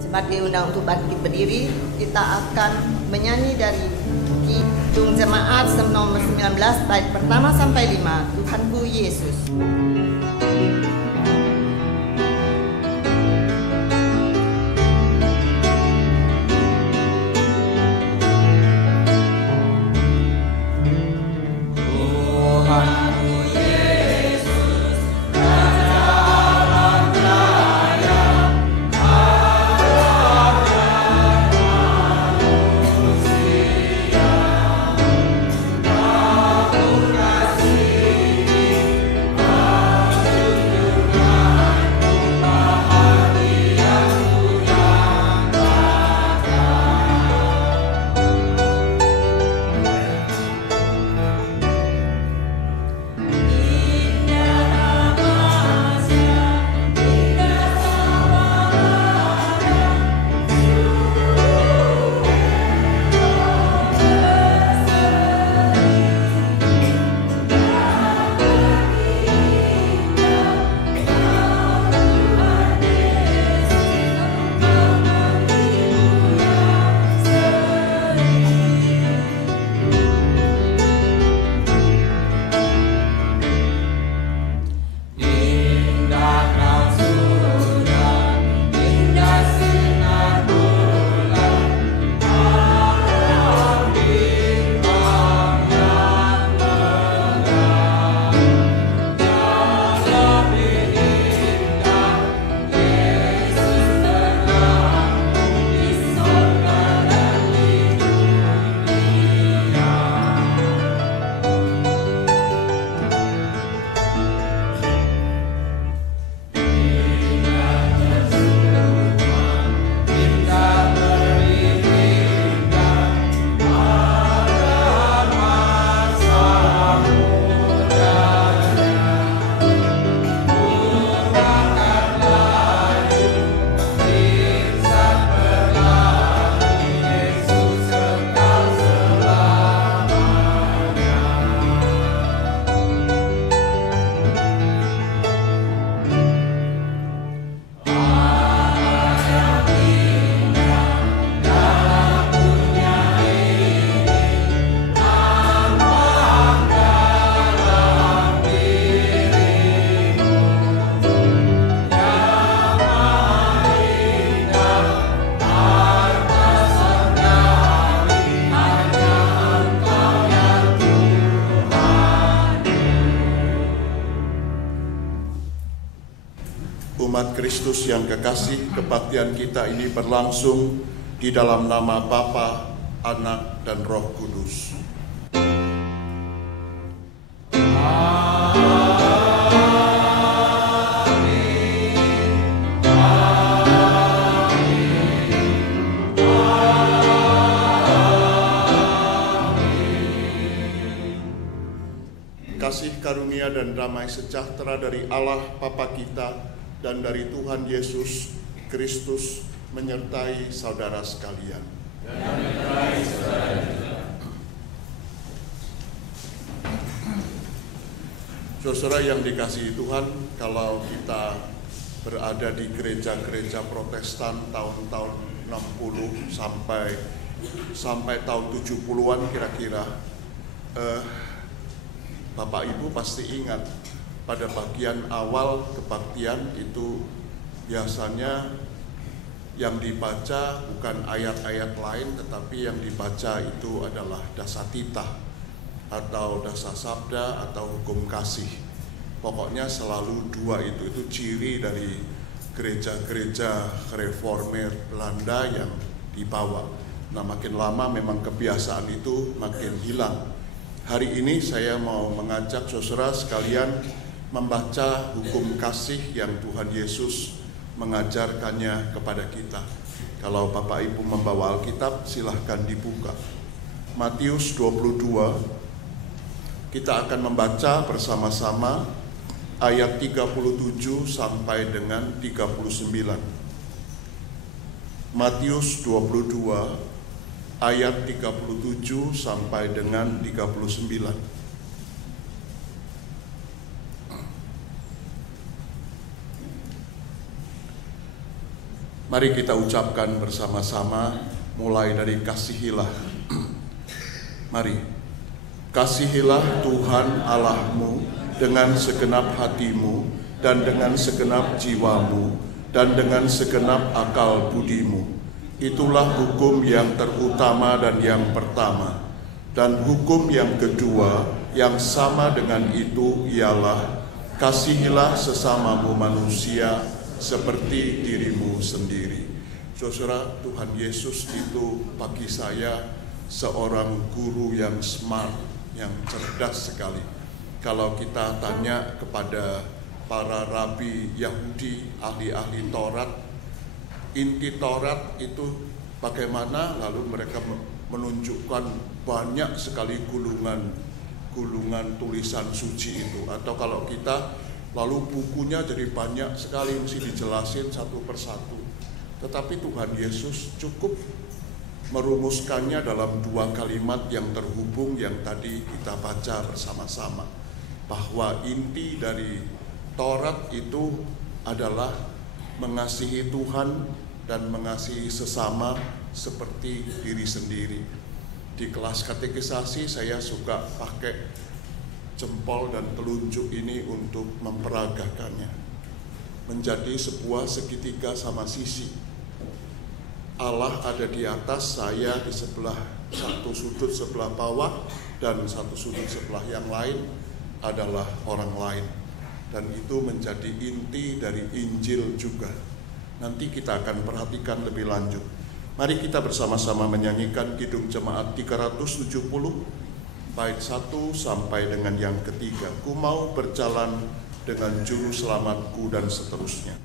Jemaat diundang untuk bangkit berdiri. Kita akan menyanyi dari Kidung Jemaat nomor 19 bait pertama sampai 5, Tuhanku Yesus. Umat Kristus yang kekasih, kebaktian kita ini berlangsung di dalam nama Bapa, Anak, dan Roh Kudus. Kasih karunia dan damai sejahtera dari Allah Bapa kita dan dari Tuhan Yesus Kristus menyertai saudara sekalian. Saudara yang dikasihi Tuhan, kalau kita berada di gereja-gereja Protestan tahun-tahun 60 sampai tahun 70-an kira-kira, Bapak Ibu pasti ingat pada bagian awal kebaktian itu biasanya yang dibaca bukan ayat-ayat lain, tetapi yang dibaca itu adalah dasatitah atau dasasabda atau hukum kasih. Pokoknya selalu dua itu ciri dari gereja-gereja reformer Belanda yang dibawa. Nah, makin lama memang kebiasaan itu makin hilang. Hari ini saya mau mengajak saudara sekalian membaca hukum kasih yang Tuhan Yesus mengajarkannya kepada kita. Kalau Bapak Ibu membawa Alkitab, silahkan dibuka. Matius 22, kita akan membaca bersama-sama ayat 37 sampai dengan 39. Matius 22, ayat 37 sampai dengan 39. Mari kita ucapkan bersama-sama mulai dari kasihilah. Mari, kasihilah Tuhan Allahmu dengan segenap hatimu dan dengan segenap jiwamu dan dengan segenap akal budimu. Itulah hukum yang terutama dan yang pertama. Dan hukum yang kedua yang sama dengan itu ialah kasihilah sesamamu manusia seperti dirimu sendiri. Saudara, Tuhan Yesus itu bagi saya seorang guru yang smart, yang cerdas sekali. Kalau kita tanya kepada para rabi Yahudi, ahli-ahli Taurat, inti Taurat itu bagaimana, lalu mereka menunjukkan banyak sekali gulungan tulisan suci itu. Atau kalau kita, lalu bukunya jadi banyak sekali, mesti dijelasin satu persatu. Tetapi Tuhan Yesus cukup merumuskannya dalam 2 kalimat yang terhubung yang tadi kita baca bersama-sama, bahwa inti dari Taurat itu adalah mengasihi Tuhan dan mengasihi sesama seperti diri sendiri. Di kelas katekisasi saya suka pakai jempol dan telunjuk ini untuk memperagakannya menjadi sebuah segitiga sama sisi. Allah ada di atas, saya di sebelah satu sudut sebelah bawah, dan satu sudut sebelah yang lain adalah orang lain. Dan itu menjadi inti dari Injil juga. Nanti kita akan perhatikan lebih lanjut. Mari kita bersama-sama menyanyikan Kidung Jemaat 370, bait 1 sampai dengan yang ketiga. Ku mau berjalan dengan juru selamatku, dan seterusnya.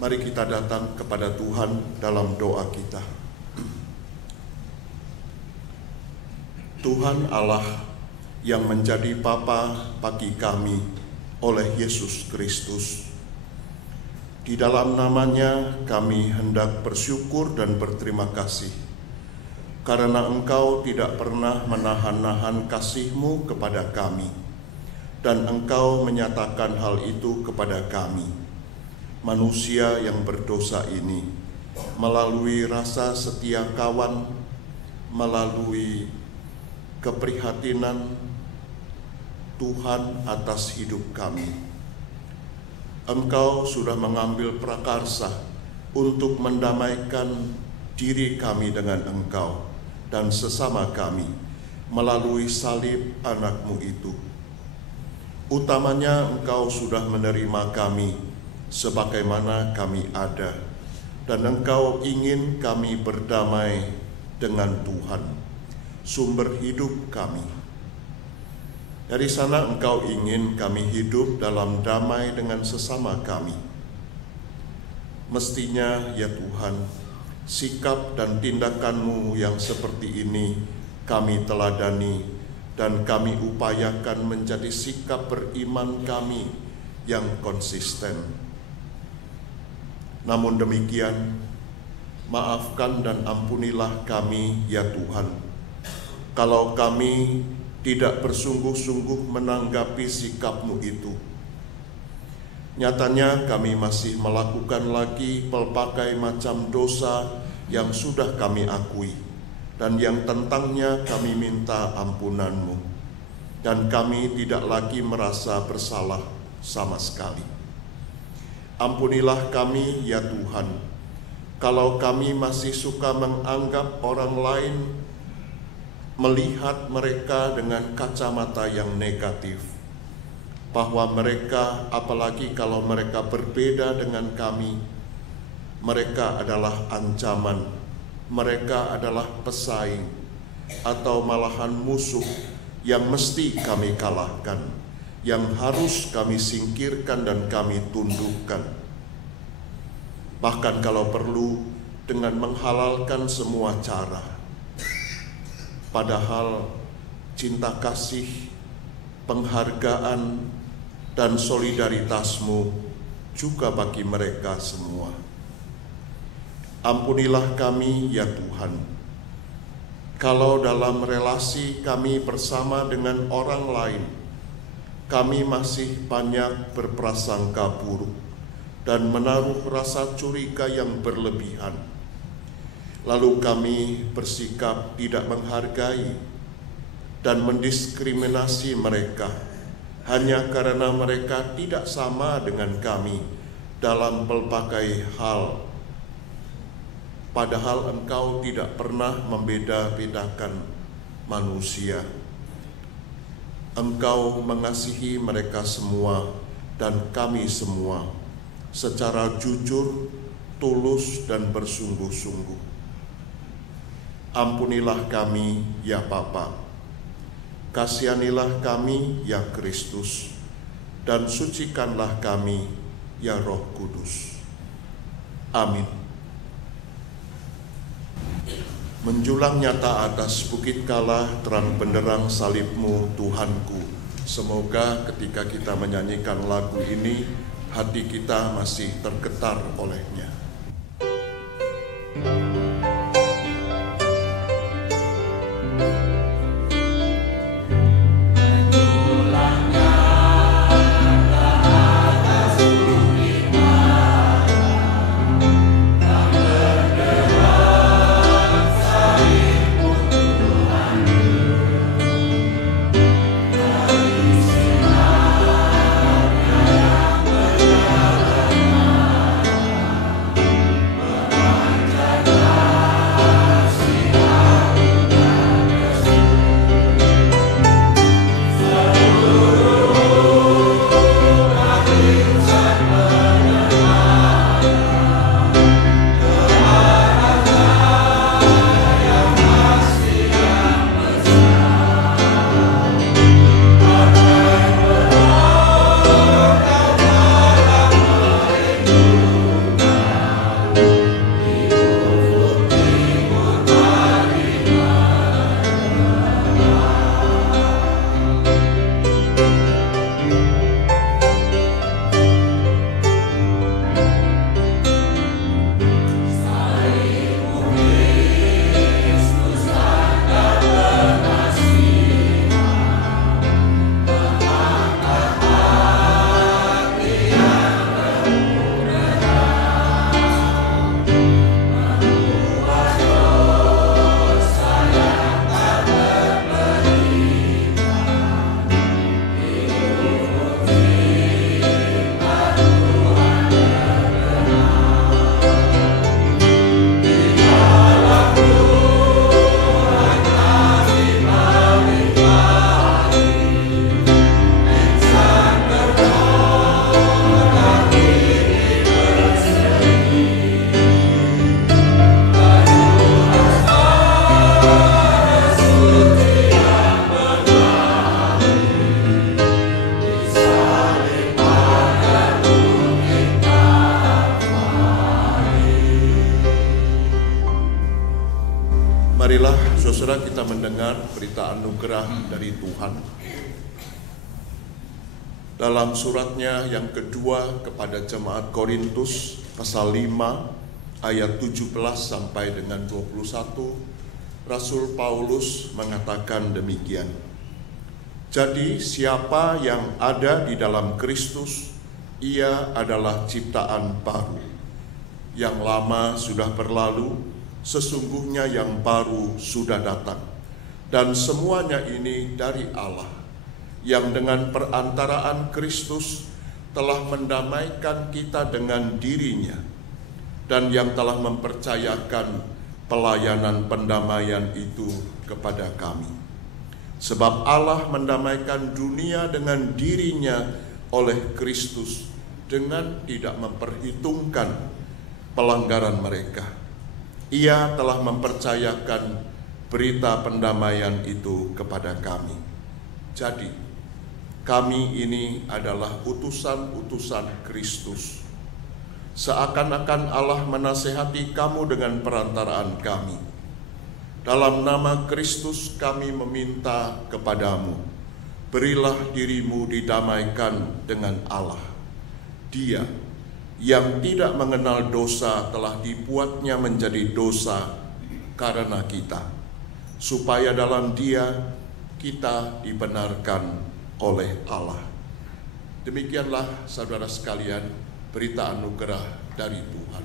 Mari kita datang kepada Tuhan dalam doa kita. Tuhan Allah yang menjadi Bapa bagi kami oleh Yesus Kristus, di dalam namanya kami hendak bersyukur dan berterima kasih karena Engkau tidak pernah menahan-nahan kasih-Mu kepada kami, dan Engkau menyatakan hal itu kepada kami, manusia yang berdosa ini, melalui rasa setia kawan, melalui keprihatinan Tuhan atas hidup kami. Engkau sudah mengambil prakarsa untuk mendamaikan diri kami dengan Engkau dan sesama kami melalui salib anak-Mu itu. Utamanya Engkau sudah menerima kami sebagaimana kami ada, dan Engkau ingin kami berdamai dengan Tuhan, sumber hidup kami. Dari sana Engkau ingin kami hidup dalam damai dengan sesama kami. Mestinya ya Tuhan, sikap dan tindakan-Mu yang seperti ini kami teladani dan kami upayakan menjadi sikap beriman kami yang konsisten. Namun demikian, maafkan dan ampunilah kami ya Tuhan, kalau kami tidak bersungguh-sungguh menanggapi sikap-Mu itu. Nyatanya kami masih melakukan lagi pelbagai macam dosa yang sudah kami akui dan yang tentangnya kami minta ampunan-Mu, dan kami tidak lagi merasa bersalah sama sekali. Ampunilah kami ya Tuhan, kalau kami masih suka menganggap orang lain, melihat mereka dengan kacamata yang negatif, bahwa mereka, apalagi kalau mereka berbeda dengan kami, mereka adalah ancaman, mereka adalah pesaing, atau malahan musuh yang mesti kami kalahkan, yang harus kami singkirkan dan kami tundukkan. Bahkan kalau perlu dengan menghalalkan semua cara. Padahal cinta kasih, penghargaan, dan solidaritas-Mu juga bagi mereka semua. Ampunilah kami ya Tuhan, kalau dalam relasi kami bersama dengan orang lain, kami masih banyak berprasangka buruk dan menaruh rasa curiga yang berlebihan. Lalu kami bersikap tidak menghargai dan mendiskriminasi mereka hanya karena mereka tidak sama dengan kami dalam pelbagai hal. Padahal Engkau tidak pernah membeda-bedakan manusia. Engkau mengasihi mereka semua dan kami semua secara jujur, tulus, dan bersungguh-sungguh. Ampunilah kami ya Bapa, kasihanilah kami ya Kristus, dan sucikanlah kami ya Roh Kudus. Amin. Menjulang nyata atas bukit kala terang benderang salib-Mu Tuhanku. Semoga ketika kita menyanyikan lagu ini, hati kita masih tergetar olehnya. Marilah saudara kita mendengar berita anugerah dari Tuhan. Dalam suratnya yang kedua kepada jemaat Korintus pasal 5 ayat 17 sampai dengan 21, Rasul Paulus mengatakan demikian. Jadi siapa yang ada di dalam Kristus, ia adalah ciptaan baru. Yang lama sudah berlalu, sesungguhnya yang baru sudah datang. Dan semuanya ini dari Allah, yang dengan perantaraan Kristus telah mendamaikan kita dengan dirinya, dan yang telah mempercayakan pelayanan pendamaian itu kepada kami. Sebab Allah mendamaikan dunia dengan dirinya oleh Kristus, dengan tidak memperhitungkan pelanggaran mereka. Ia telah mempercayakan berita pendamaian itu kepada kami. Jadi kami ini adalah utusan-utusan Kristus. Seakan-akan Allah menasehati kamu dengan perantaraan kami. Dalam nama Kristus kami meminta kepadamu, berilah dirimu didamaikan dengan Allah. Dia yang tidak mengenal dosa telah dibuatnya menjadi dosa karena kita, supaya dalam Dia kita dibenarkan oleh Allah. Demikianlah saudara sekalian berita anugerah dari Tuhan.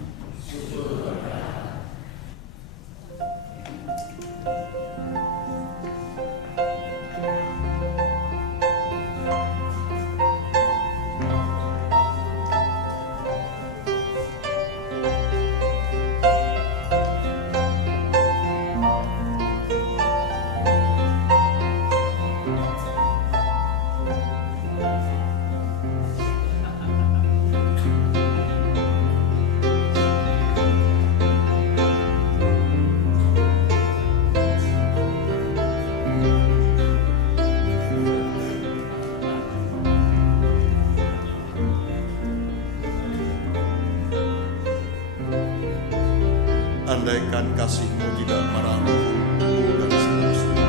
Andaikan kasih-Mu tidak merangkulku dan seterusnya.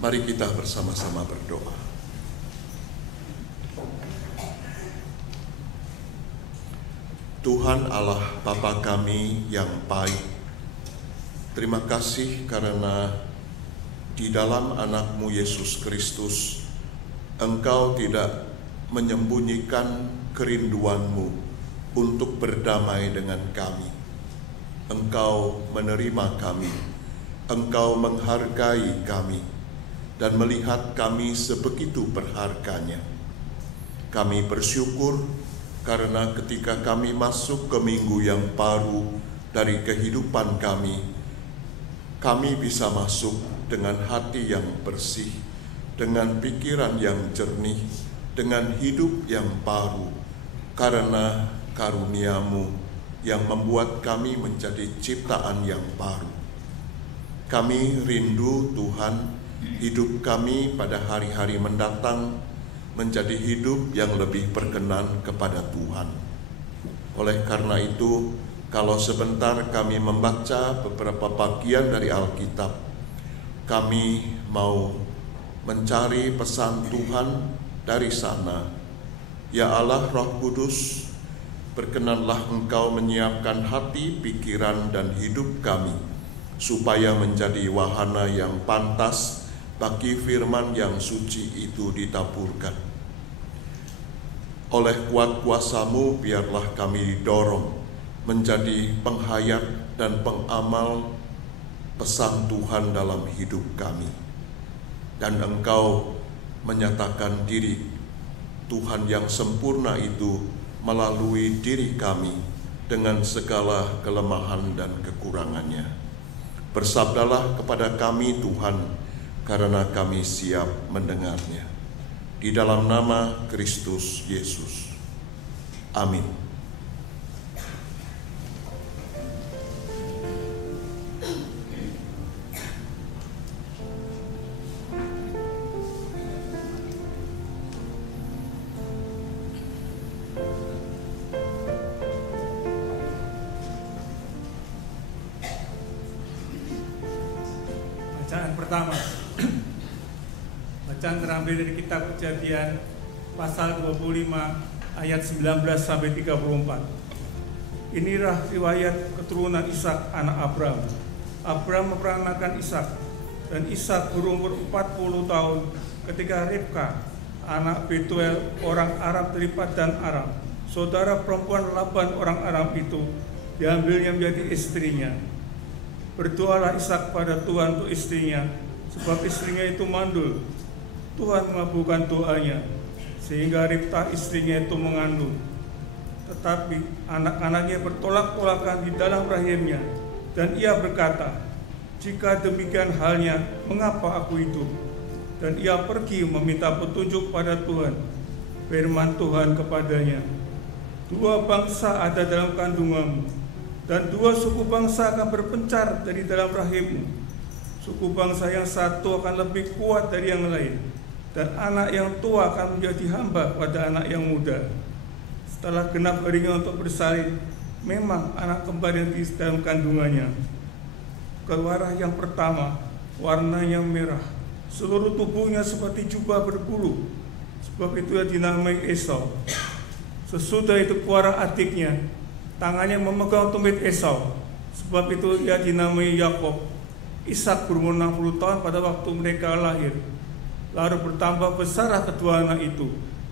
Mari kita bersama-sama berdoa. Tuhan Allah Bapa kami yang baik, terima kasih karena di dalam anak-Mu Yesus Kristus, Engkau tidak menyembunyikan kerinduan-Mu untuk berdamai dengan kami. Engkau menerima kami, Engkau menghargai kami, dan melihat kami sebegitu berharganya. Kami bersyukur karena ketika kami masuk ke minggu yang baru dari kehidupan kami bisa masuk dengan hati yang bersih, dengan pikiran yang jernih, dengan hidup yang baru, karena karunia-Mu yang membuat kami menjadi ciptaan yang baru. Kami rindu Tuhan, hidup kami pada hari-hari mendatang menjadi hidup yang lebih berkenan kepada Tuhan. Oleh karena itu, kalau sebentar kami membaca beberapa bagian dari Alkitab, kami mau mencari pesan Tuhan dari sana. Ya Allah Roh Kudus, berkenanlah Engkau menyiapkan hati, pikiran, dan hidup kami, supaya menjadi wahana yang pantas bagi firman yang suci itu ditaburkan. Oleh kuat kuasa-Mu, biarlah kami didorong menjadi penghayat dan pengamal pesan Tuhan dalam hidup kami. Dan Engkau menyatakan diri Tuhan yang sempurna itu melalui diri kami dengan segala kelemahan dan kekurangannya. Bersabdalah kepada kami Tuhan, karena kami siap mendengarnya. Di dalam nama Kristus Yesus. Amin. Bacaan pertama. Bacaan terambil dari kitab Kejadian pasal 25 ayat 19 sampai 34. Inilah riwayat keturunan Ishak anak Abraham. Abraham memperanakan Ishak, dan Ishak berumur 40 tahun ketika Ribka anak Betuel orang Arab dari Padan Aram, saudara perempuan Laban orang Aram itu, diambilnya menjadi istrinya. Berdoalah Ishak pada Tuhan untuk istrinya, sebab istrinya itu mandul. Tuhan mengabulkan doanya, sehingga Ribka istrinya itu mengandung. Tetapi anak-anaknya bertolak-tolakan di dalam rahimnya, dan ia berkata, "Jika demikian halnya, mengapa aku hidup?" Dan ia pergi meminta petunjuk pada Tuhan. Firman Tuhan kepadanya, "Dua bangsa ada dalam kandunganmu, dan dua suku bangsa akan berpencar dari dalam rahimmu. Suku bangsa yang satu akan lebih kuat dari yang lain, dan anak yang tua akan menjadi hamba pada anak yang muda." Setelah genap harinya untuk bersalin, memang anak kembar yang di dalam kandungannya. Keluarlah yang pertama, warnanya merah, seluruh tubuhnya seperti jubah berbulu, sebab itu ia dinamai Esau. Sesudah itu keluar adiknya, tangannya memegang tumit Esau, sebab itu ia dinamai Yakob. Ishak berumur 60 tahun pada waktu mereka lahir. Lalu bertambah besarlah kedua anak itu.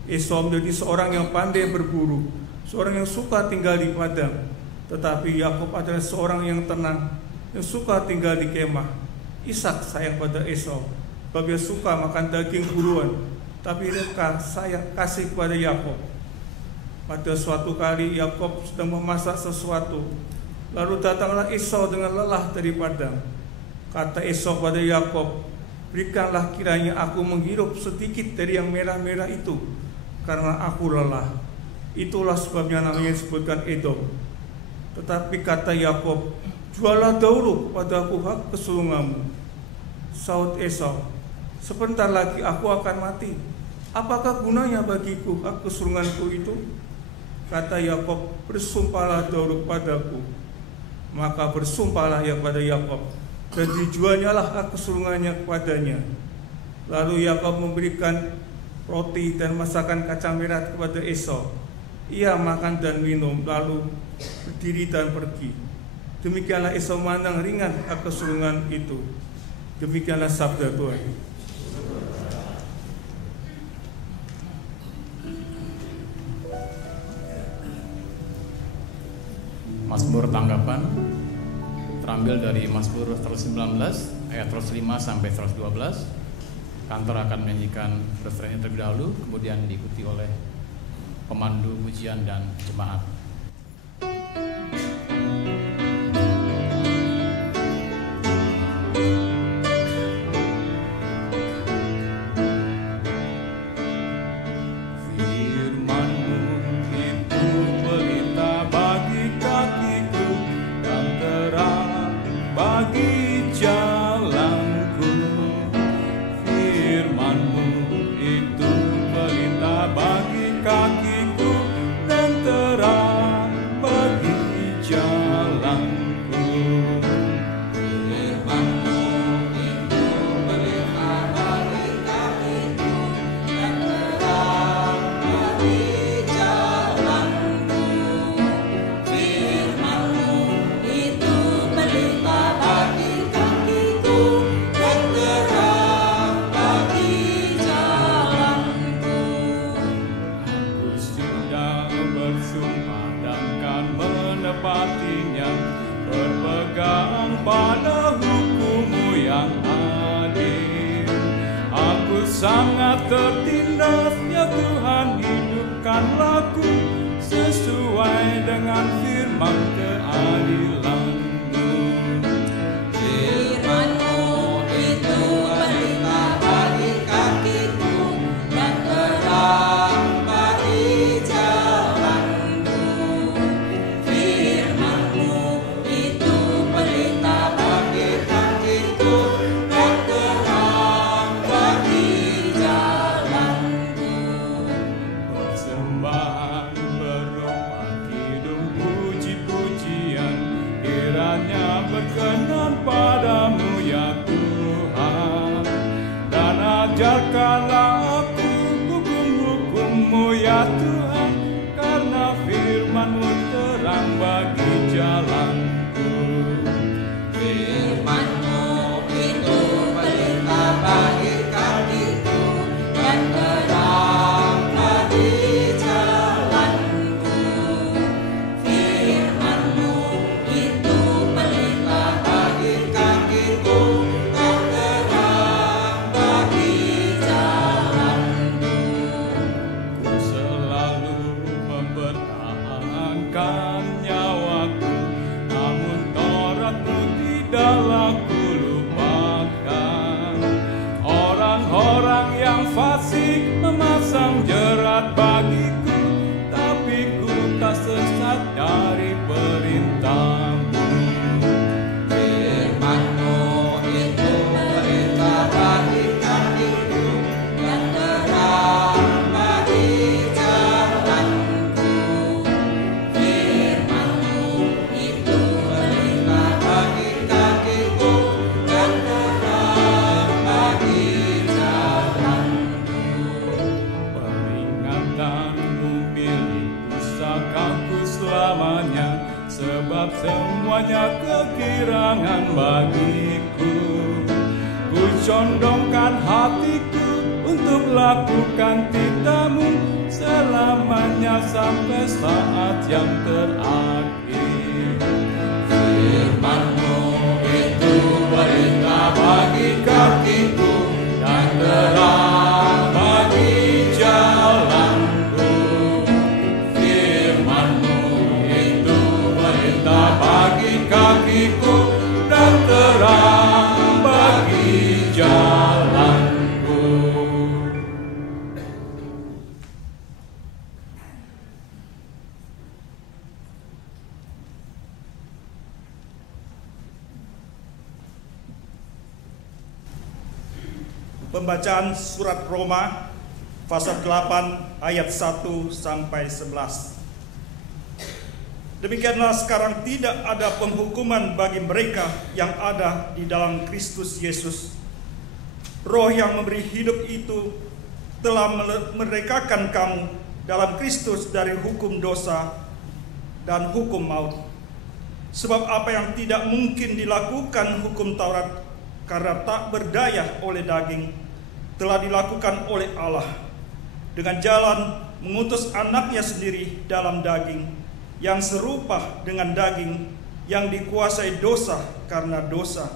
Esau menjadi seorang yang pandai berburu, seorang yang suka tinggal di padang. Tetapi Yakob adalah seorang yang tenang, yang suka tinggal di kemah. Ishak sayang pada Esau, sebab dia suka makan daging buruan. Tapi Ribka sayang kasih kepada Yakob. Pada suatu kali Yakob sedang memasak sesuatu, lalu datanglah Esau dengan lelah dari padang. Kata Esau pada Yakob, "Berikanlah kiranya aku menghirup sedikit dari yang merah-merah itu, karena aku lelah." Itulah sebabnya namanya disebutkan Edom. Tetapi kata Yakob, "Juallah dahulu kepadaku hak kesulunganmu." Saud Esau, "Sebentar lagi aku akan mati. Apakah gunanya bagiku hak kesulunganku itu?" Kata Yakob, "Bersumpahlah dahulu kepadaku." Maka bersumpahlah ia kepada Yakob, dan dijualnyalah hak kesulungannya kepadanya. Lalu Yakob memberikan roti dan masakan kacang merah kepada Esau. Ia makan dan minum, lalu berdiri dan pergi. Demikianlah Esau memandang ringan hak kesulungan itu. Demikianlah sabda Tuhan. Mazmur tanggapan terambil dari Mazmur 119 ayat 105 sampai 112. Kantor akan menyanyikan refrennya terlebih dahulu, kemudian diikuti oleh pemandu pujian dan jemaat. Sangat tertindas, ya Tuhan, hidupkanlah ku sesuai dengan firman keadilan-Mu. Firman-Mu itu pelita bagi kakiku dan terang bagi jalanku. Firman-Mu itu pelita bagi kakiku dan terang bagi persembahan berumah kidung puji-pujian kiranya berkenan padamu ya Tuhan, dan ajarkanlah aku hukum-hukum-Mu ya Tuhan, karena firman-Mu terang bagi jalanku. Firman-Mu itu pelita bagi kakiku dan terang bagi jalanku. Firman-Mu itu pelita bagi kakiku dan terang bagi jalanku. Ku selalu mempertahankan nyawaku, namun Taurat-Mu tidaklah ku lupakan. Orang-orang yang fasik memasang jerat bagiku, tapi ku tak sesat dari perintah-Mu. Firman-Mu itu pelita bagi kakiku dan terang bagi jalanku. Firman-Mu itu pelita bagi kakiku dan terang bagi jalanku. Peringatan-Mu milik pusakaku selamanya, sebab semuanya kekirangan bagiku. Ku condongkan hatiku untuk lakukan titah-Mu selamanya sampai saat yang terakhir. Firman-Mu itu pelita bagi kakiku dan terang bagi jalanku. Firman-Mu itu pelita bagi kakiku dan terang bagi jalanku. Pembacaan surat Roma pasal 8 ayat 1 sampai 11. Demikianlah sekarang tidak ada penghukuman bagi mereka yang ada di dalam Kristus Yesus. Roh yang memberi hidup itu telah memerdekakan kamu dalam Kristus dari hukum dosa dan hukum maut. Sebab apa yang tidak mungkin dilakukan hukum Taurat karena tak berdaya oleh daging, telah dilakukan oleh Allah dengan jalan mengutus anaknya sendiri dalam daging, yang serupa dengan daging, yang dikuasai dosa karena dosa.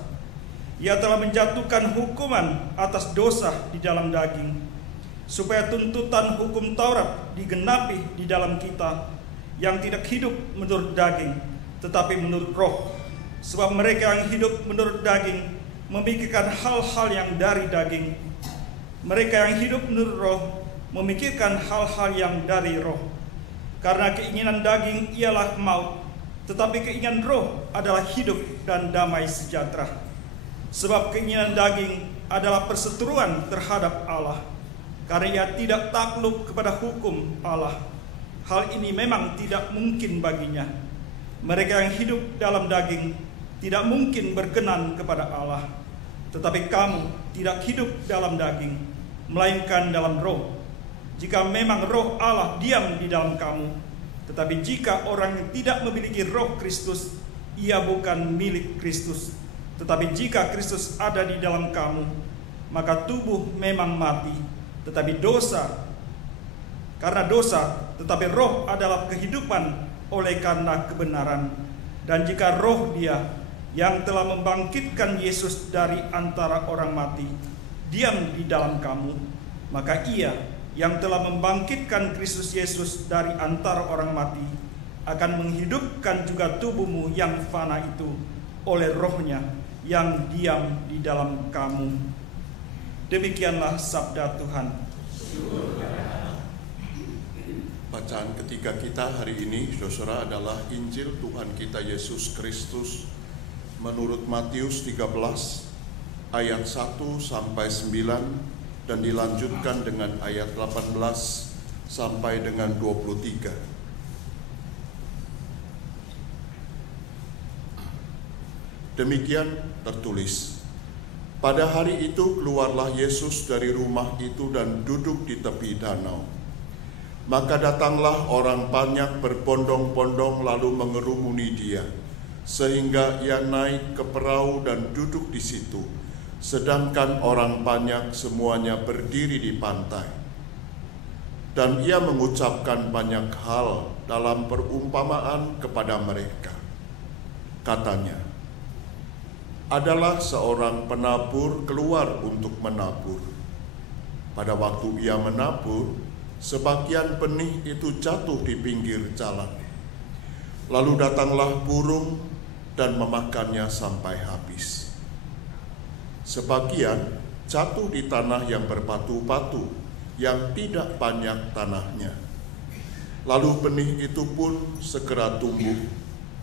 Ia telah menjatuhkan hukuman atas dosa di dalam daging, supaya tuntutan hukum Taurat digenapi di dalam kita yang tidak hidup menurut daging, tetapi menurut roh. Sebab mereka yang hidup menurut daging memikirkan hal-hal yang dari daging. Mereka yang hidup menurut roh memikirkan hal-hal yang dari roh. Karena keinginan daging ialah maut, tetapi keinginan roh adalah hidup dan damai sejahtera. Sebab keinginan daging adalah perseteruan terhadap Allah, karena ia tidak takluk kepada hukum Allah. Hal ini memang tidak mungkin baginya. Mereka yang hidup dalam daging tidak mungkin berkenan kepada Allah. Tetapi kamu tidak hidup dalam daging, melainkan dalam roh. Jika memang roh Allah diam di dalam kamu. Tetapi jika orang yang tidak memiliki roh Kristus, ia bukan milik Kristus. Tetapi jika Kristus ada di dalam kamu, maka tubuh memang mati, tetapi karena dosa, tetapi roh adalah kehidupan oleh karena kebenaran. Dan jika roh Dia yang telah membangkitkan Yesus dari antara orang mati diam di dalam kamu, maka Ia yang telah membangkitkan Kristus Yesus dari antara orang mati akan menghidupkan juga tubuhmu yang fana itu oleh rohnya yang diam di dalam kamu. Demikianlah sabda Tuhan. Bacaan ketiga kita hari ini, saudara, adalah Injil Tuhan kita Yesus Kristus menurut Matius 13 ayat 1 sampai 9 dan dilanjutkan dengan ayat 18 sampai dengan 23. Demikian tertulis, pada hari itu keluarlah Yesus dari rumah itu dan duduk di tepi danau. Maka datanglah orang banyak berbondong-bondong lalu mengerumuni Dia, sehingga Ia naik ke perahu dan duduk di situ, sedangkan orang banyak semuanya berdiri di pantai. Dan Ia mengucapkan banyak hal dalam perumpamaan kepada mereka. Katanya, adalah seorang penabur keluar untuk menabur. Pada waktu ia menabur, sebagian benih itu jatuh di pinggir jalan. Lalu datanglah burung dan memakannya sampai habis. Sebagian jatuh di tanah yang berbatu-batu, yang tidak banyak tanahnya. Lalu benih itu pun segera tumbuh,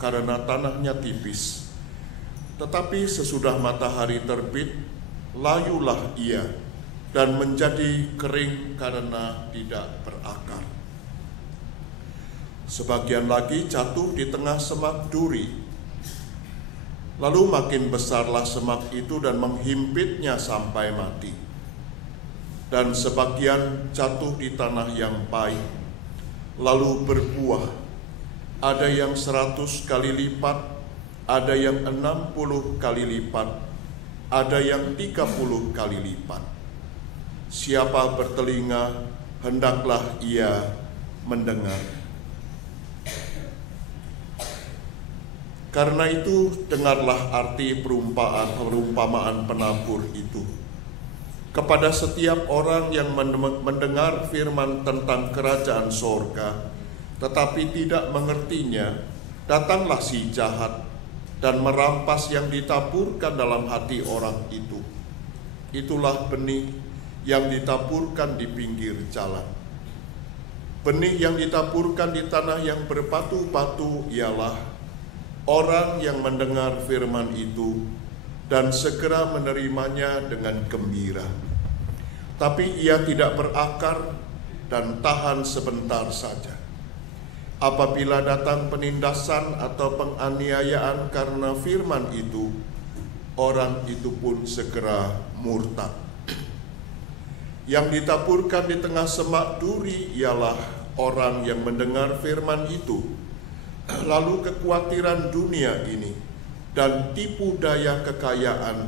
karena tanahnya tipis. Tetapi sesudah matahari terbit, layulah ia dan menjadi kering karena tidak berakar. Sebagian lagi jatuh di tengah semak duri. Lalu makin besarlah semak itu dan menghimpitnya sampai mati. Dan sebagian jatuh di tanah yang baik, lalu berbuah. Ada yang 100 kali lipat, ada yang 60 kali lipat, ada yang 30 kali lipat. Siapa bertelinga, hendaklah ia mendengar. Karena itu, dengarlah arti perumpamaan penabur itu. Kepada setiap orang yang mendengar firman tentang kerajaan sorga, tetapi tidak mengertinya, datanglah si jahat dan merampas yang ditaburkan dalam hati orang itu. Itulah benih yang ditaburkan di pinggir jalan. Benih yang ditaburkan di tanah yang berbatu-batu ialah orang yang mendengar firman itu dan segera menerimanya dengan gembira. Tapi ia tidak berakar dan tahan sebentar saja. Apabila datang penindasan atau penganiayaan karena firman itu, orang itu pun segera murtad. Yang ditaburkan di tengah semak duri ialah orang yang mendengar firman itu, lalu kekhawatiran dunia ini dan tipu daya kekayaan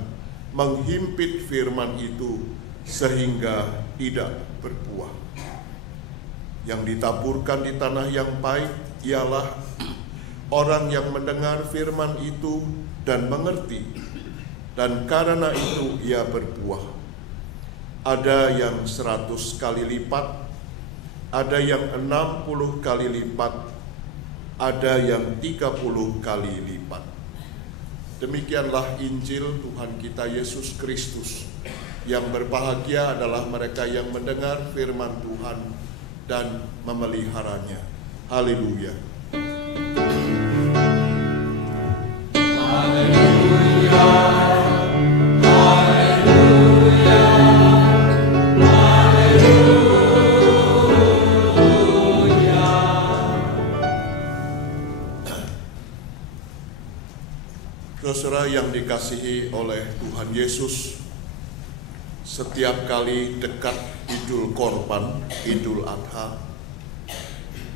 menghimpit firman itu sehingga tidak berbuah. Yang ditaburkan di tanah yang baik ialah orang yang mendengar firman itu dan mengerti, dan karena itu ia berbuah. Ada yang 100 kali lipat, ada yang 60 kali lipat, ada yang 30 kali lipat. Demikianlah Injil Tuhan kita Yesus Kristus. Yang berbahagia adalah mereka yang mendengar firman Tuhan dan memeliharanya. Haleluya. Haleluya. Haleluya. Haleluya. Saudara yang dikasihi oleh Tuhan Yesus, setiap kali dekat Idul Korban, Idul Adha,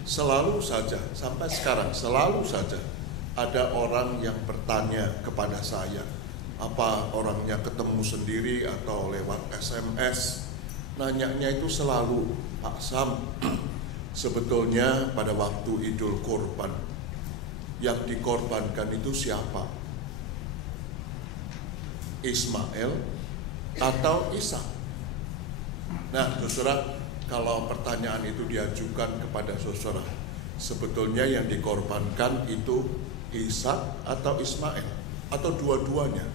selalu saja, sampai sekarang selalu saja ada orang yang bertanya kepada saya, apa orangnya ketemu sendiri atau lewat SMS, nanyanya itu selalu, Pak Sam, sebetulnya pada waktu Idul Korban yang dikorbankan itu siapa? Ismail atau Ishak? Nah, saudara, kalau pertanyaan itu diajukan kepada saudara, sebetulnya yang dikorbankan itu Ishak atau Ismail atau dua-duanya?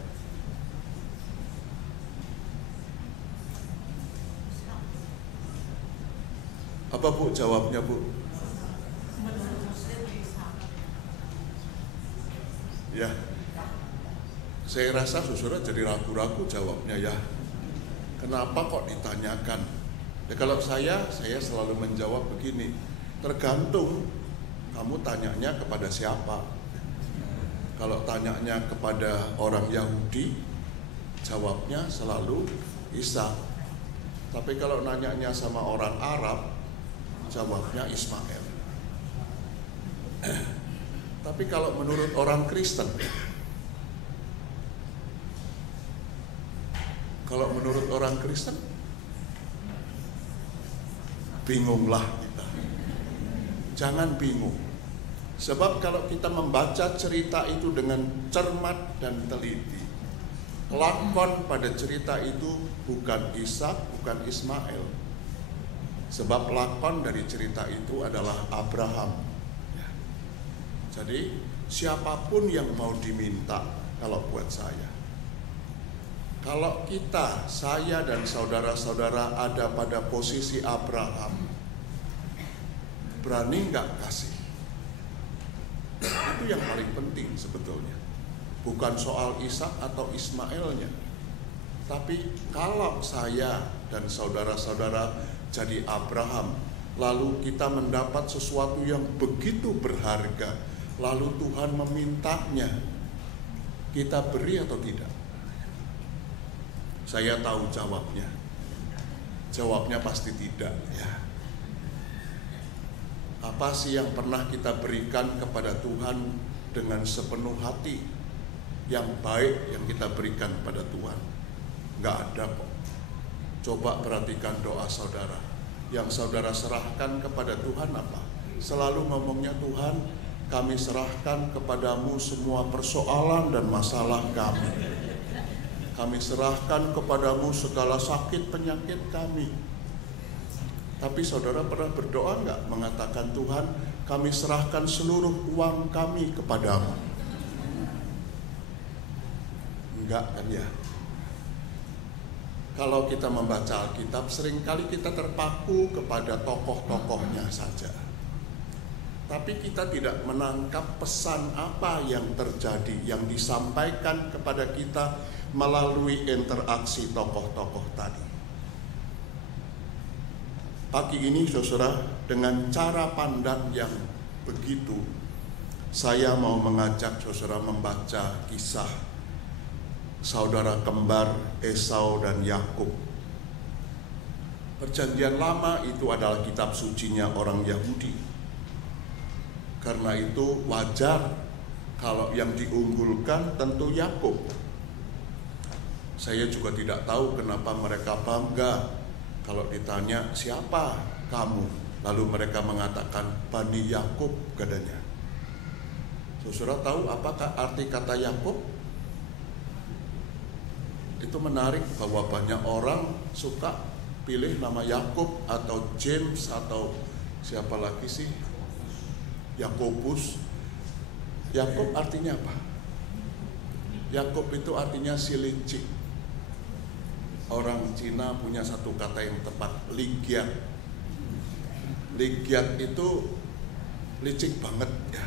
Apa Bu jawabnya, Bu? Ya, saya rasa saudara jadi ragu-ragu jawabnya ya. Kenapa kok ditanyakan? Ya, kalau saya selalu menjawab begini, tergantung kamu tanyanya kepada siapa. Kalau tanyanya kepada orang Yahudi, jawabnya selalu Ishak. Tapi kalau nanyanya sama orang Arab, jawabnya Ismail. Tapi kalau menurut orang Kristen, bingunglah kita. Jangan bingung. Sebab kalau kita membaca cerita itu dengan cermat dan teliti, lakon pada cerita itu bukan Ishak, bukan Ismail. Sebab lakon dari cerita itu adalah Abraham. Jadi siapapun yang mau diminta, kalau buat saya, kalau kita, saya dan saudara-saudara ada pada posisi Abraham, berani nggak kasih? Itu yang paling penting sebetulnya. Bukan soal Ishak atau Ismailnya. Tapi kalau saya dan saudara-saudara jadi Abraham, lalu kita mendapat sesuatu yang begitu berharga, lalu Tuhan memintanya, kita beri atau tidak? Saya tahu jawabnya. Jawabnya pasti tidak, ya. Apa sih yang pernah kita berikan kepada Tuhan dengan sepenuh hati? Yang baik yang kita berikan pada Tuhan? Nggak ada kok. Coba perhatikan doa saudara. Yang saudara serahkan kepada Tuhan apa? Selalu ngomongnya, Tuhan, kami serahkan kepadamu semua persoalan dan masalah kami. Kami serahkan kepadamu segala sakit penyakit kami. Tapi saudara pernah berdoa nggak mengatakan, Tuhan, kami serahkan seluruh uang kami kepadamu? Enggak kan ya? Kalau kita membaca Alkitab, seringkali kita terpaku kepada tokoh-tokohnya saja. Tapi kita tidak menangkap pesan apa yang terjadi, yang disampaikan kepada kita melalui interaksi tokoh-tokoh tadi. Pagi ini saudara, dengan cara pandang yang begitu, saya mau mengajak saudara membaca kisah saudara kembar Esau dan Yakub. Perjanjian Lama itu adalah kitab sucinya orang Yahudi. Karena itu wajar kalau yang diunggulkan tentu Yakub. Saya juga tidak tahu kenapa mereka bangga kalau ditanya siapa kamu, lalu mereka mengatakan Bani Yakub katanya. Saudara tahu apakah arti kata Yakub? Itu menarik bahwa banyak orang suka pilih nama Yakub atau James atau siapa lagi sih? Yakobus. Yakub artinya apa? Yakub itu artinya si licik. Orang Cina punya satu kata yang tepat, ligiat. Ligiat itu licik banget ya.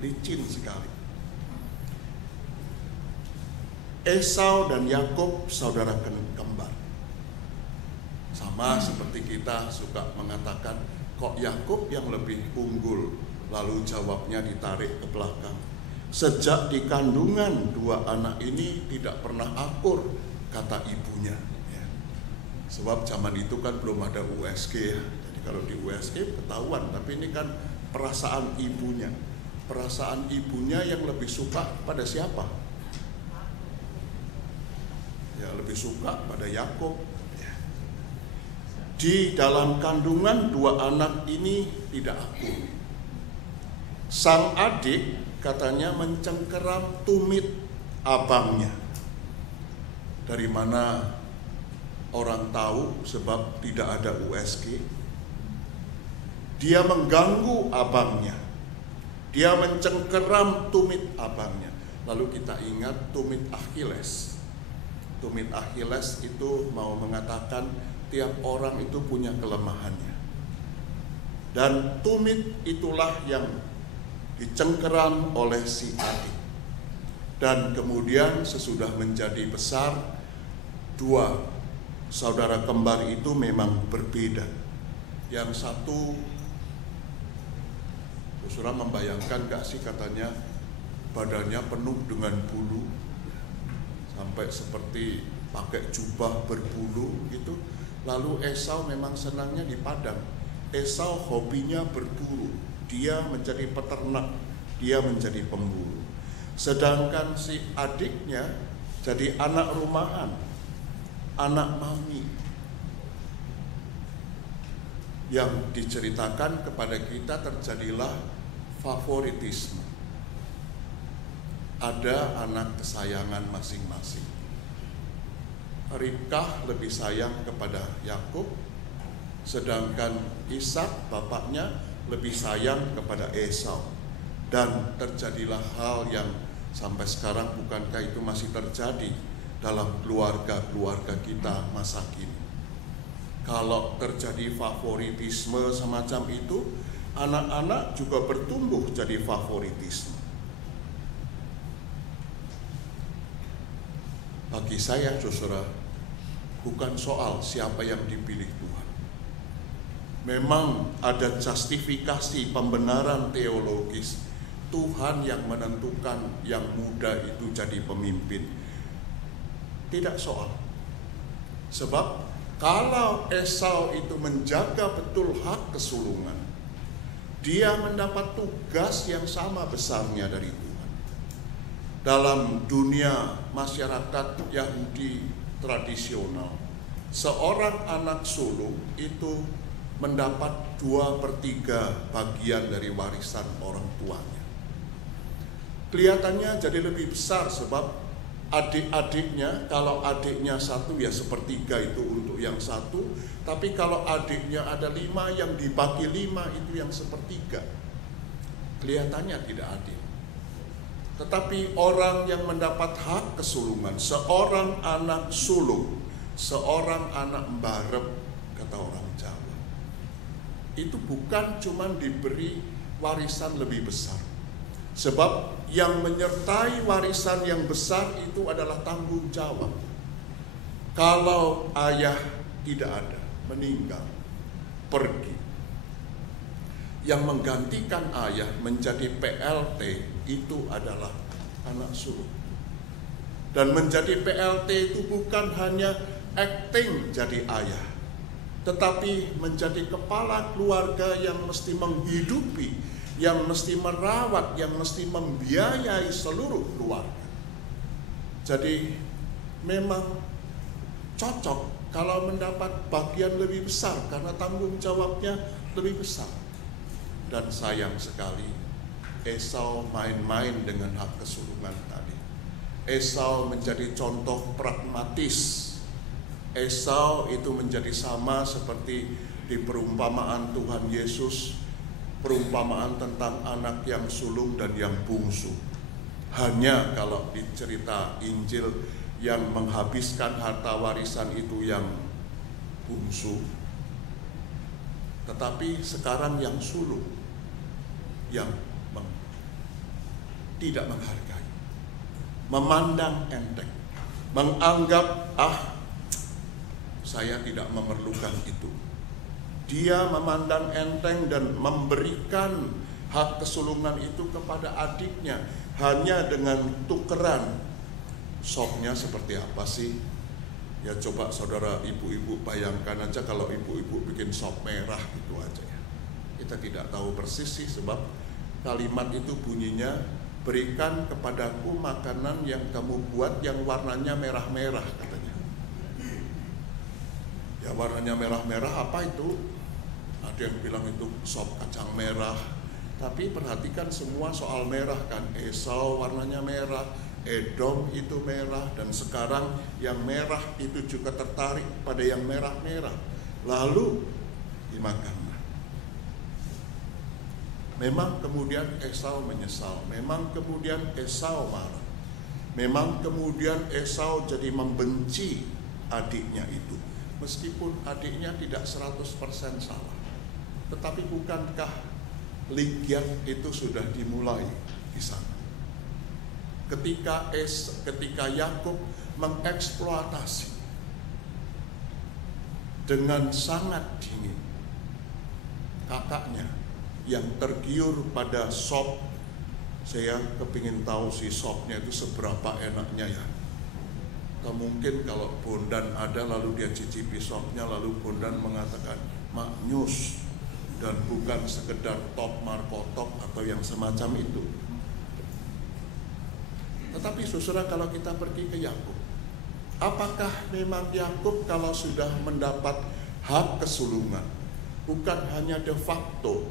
Licin sekali. Esau dan Yakub saudara kembar. Sama seperti kita suka mengatakan, kok Yakub yang lebih unggul? Lalu jawabnya ditarik ke belakang. Sejak di kandungan dua anak ini tidak pernah akur, kata ibunya. Ya. Sebab zaman itu kan belum ada USG ya. Jadi kalau di USG ketahuan, tapi ini kan perasaan ibunya. Perasaan ibunya yang lebih suka pada siapa? Ya, lebih suka pada Yakub. Ya. Di dalam kandungan dua anak ini tidak akur. Sang adik katanya mencengkeram tumit abangnya. Dari mana orang tahu? Sebab tidak ada USG. Dia mengganggu abangnya. Dia mencengkeram tumit abangnya. Lalu kita ingat tumit Achilles. Tumit Achilles itu mau mengatakan tiap orang itu punya kelemahannya. Dan tumit itulah yang dicengkeram oleh si adik. Dan kemudian sesudah menjadi besar, dua saudara kembar itu memang berbeda. Yang satu, saudara membayangkan gak sih katanya badannya penuh dengan bulu, sampai seperti pakai jubah berbulu gitu. Lalu Esau memang senangnya di padang. Esau hobinya berburu, dia menjadi peternak, dia menjadi pemburu. Sedangkan si adiknya jadi anak rumahan, anak mami. Yang diceritakan kepada kita terjadilah favoritisme. Ada anak kesayangan masing-masing. Ribkah lebih sayang kepada Yakub, sedangkan Ishak bapaknya lebih sayang kepada Esau. Dan terjadilah hal yang sampai sekarang bukankah itu masih terjadi dalam keluarga-keluarga kita masa kini. Kalau terjadi favoritisme semacam itu, anak-anak juga bertumbuh jadi favoritisme. Bagi saya, saudara, bukan soal siapa yang dipilih Tuhan. Memang ada justifikasi pembenaran teologis. Tuhan yang menentukan yang muda itu jadi pemimpin. Tidak soal. Sebab kalau Esau itu menjaga betul hak kesulungan, dia mendapat tugas yang sama besarnya dari Tuhan. Dalam dunia masyarakat Yahudi tradisional, seorang anak sulung itu mendapat 2/3 bagian dari warisan orang tuanya. Kelihatannya jadi lebih besar sebab adik-adiknya, kalau adiknya satu ya 1/3 itu untuk yang satu, tapi kalau adiknya ada 5, yang dibagi 5 itu yang 1/3. Kelihatannya tidak adil. Tetapi orang yang mendapat hak kesulungan, seorang anak sulung, seorang anak mbarep, kata orang Jawa, itu bukan cuma diberi warisan lebih besar. Sebab yang menyertai warisan yang besar itu adalah tanggung jawab. Kalau ayah tidak ada, meninggal, pergi, yang menggantikan ayah menjadi PLT itu adalah anak sulung. Dan menjadi PLT itu bukan hanya acting jadi ayah, tetapi menjadi kepala keluarga yang mesti menghidupi, yang mesti merawat, yang mesti membiayai seluruh keluarga. Jadi memang cocok kalau mendapat bagian lebih besar karena tanggung jawabnya lebih besar. Dan sayang sekali, Esau main-main dengan hak kesulungan tadi. Esau menjadi contoh pragmatis. Esau itu menjadi sama seperti di perumpamaan Tuhan Yesus, perumpamaan tentang anak yang sulung dan yang bungsu. Hanya kalau di cerita Injil yang menghabiskan harta warisan itu yang bungsu, tetapi sekarang yang sulung yang tidak menghargai, memandang enteng, menganggap saya tidak memerlukan itu. Dia memandang enteng dan memberikan hak kesulungan itu kepada adiknya hanya dengan tukeran. Sopnya seperti apa sih? Ya coba saudara ibu-ibu bayangkan aja kalau ibu-ibu bikin sop merah gitu aja ya. Kita tidak tahu persis sih, sebab kalimat itu bunyinya, berikan kepadaku makanan yang kamu buat yang warnanya merah-merah katanya. Ya warnanya merah-merah apa itu? Ada yang bilang itu sop kacang merah. Tapi perhatikan semua soal merah kan. Esau warnanya merah, Edom itu merah, dan sekarang yang merah itu juga tertarik pada yang merah-merah. Lalu dimakanlah. Memang kemudian Esau menyesal, memang kemudian Esau marah, memang kemudian Esau jadi membenci adiknya itu. Meskipun adiknya tidak 100% salah. Tetapi bukankah ligian itu sudah dimulai di sana? Ketika Yakub mengeksploitasi dengan sangat dingin kakaknya yang tergiur pada sop. Saya kepingin tahu si sopnya itu seberapa enaknya ya. Atau mungkin kalau Bondan ada lalu dia cicipi sopnya, lalu Bondan mengatakan maknyus dan bukan sekedar top markotop atau yang semacam itu. Tetapi saudara, kalau kita pergi ke Yakub, apakah memang Yakub kalau sudah mendapat hak kesulungan bukan hanya de facto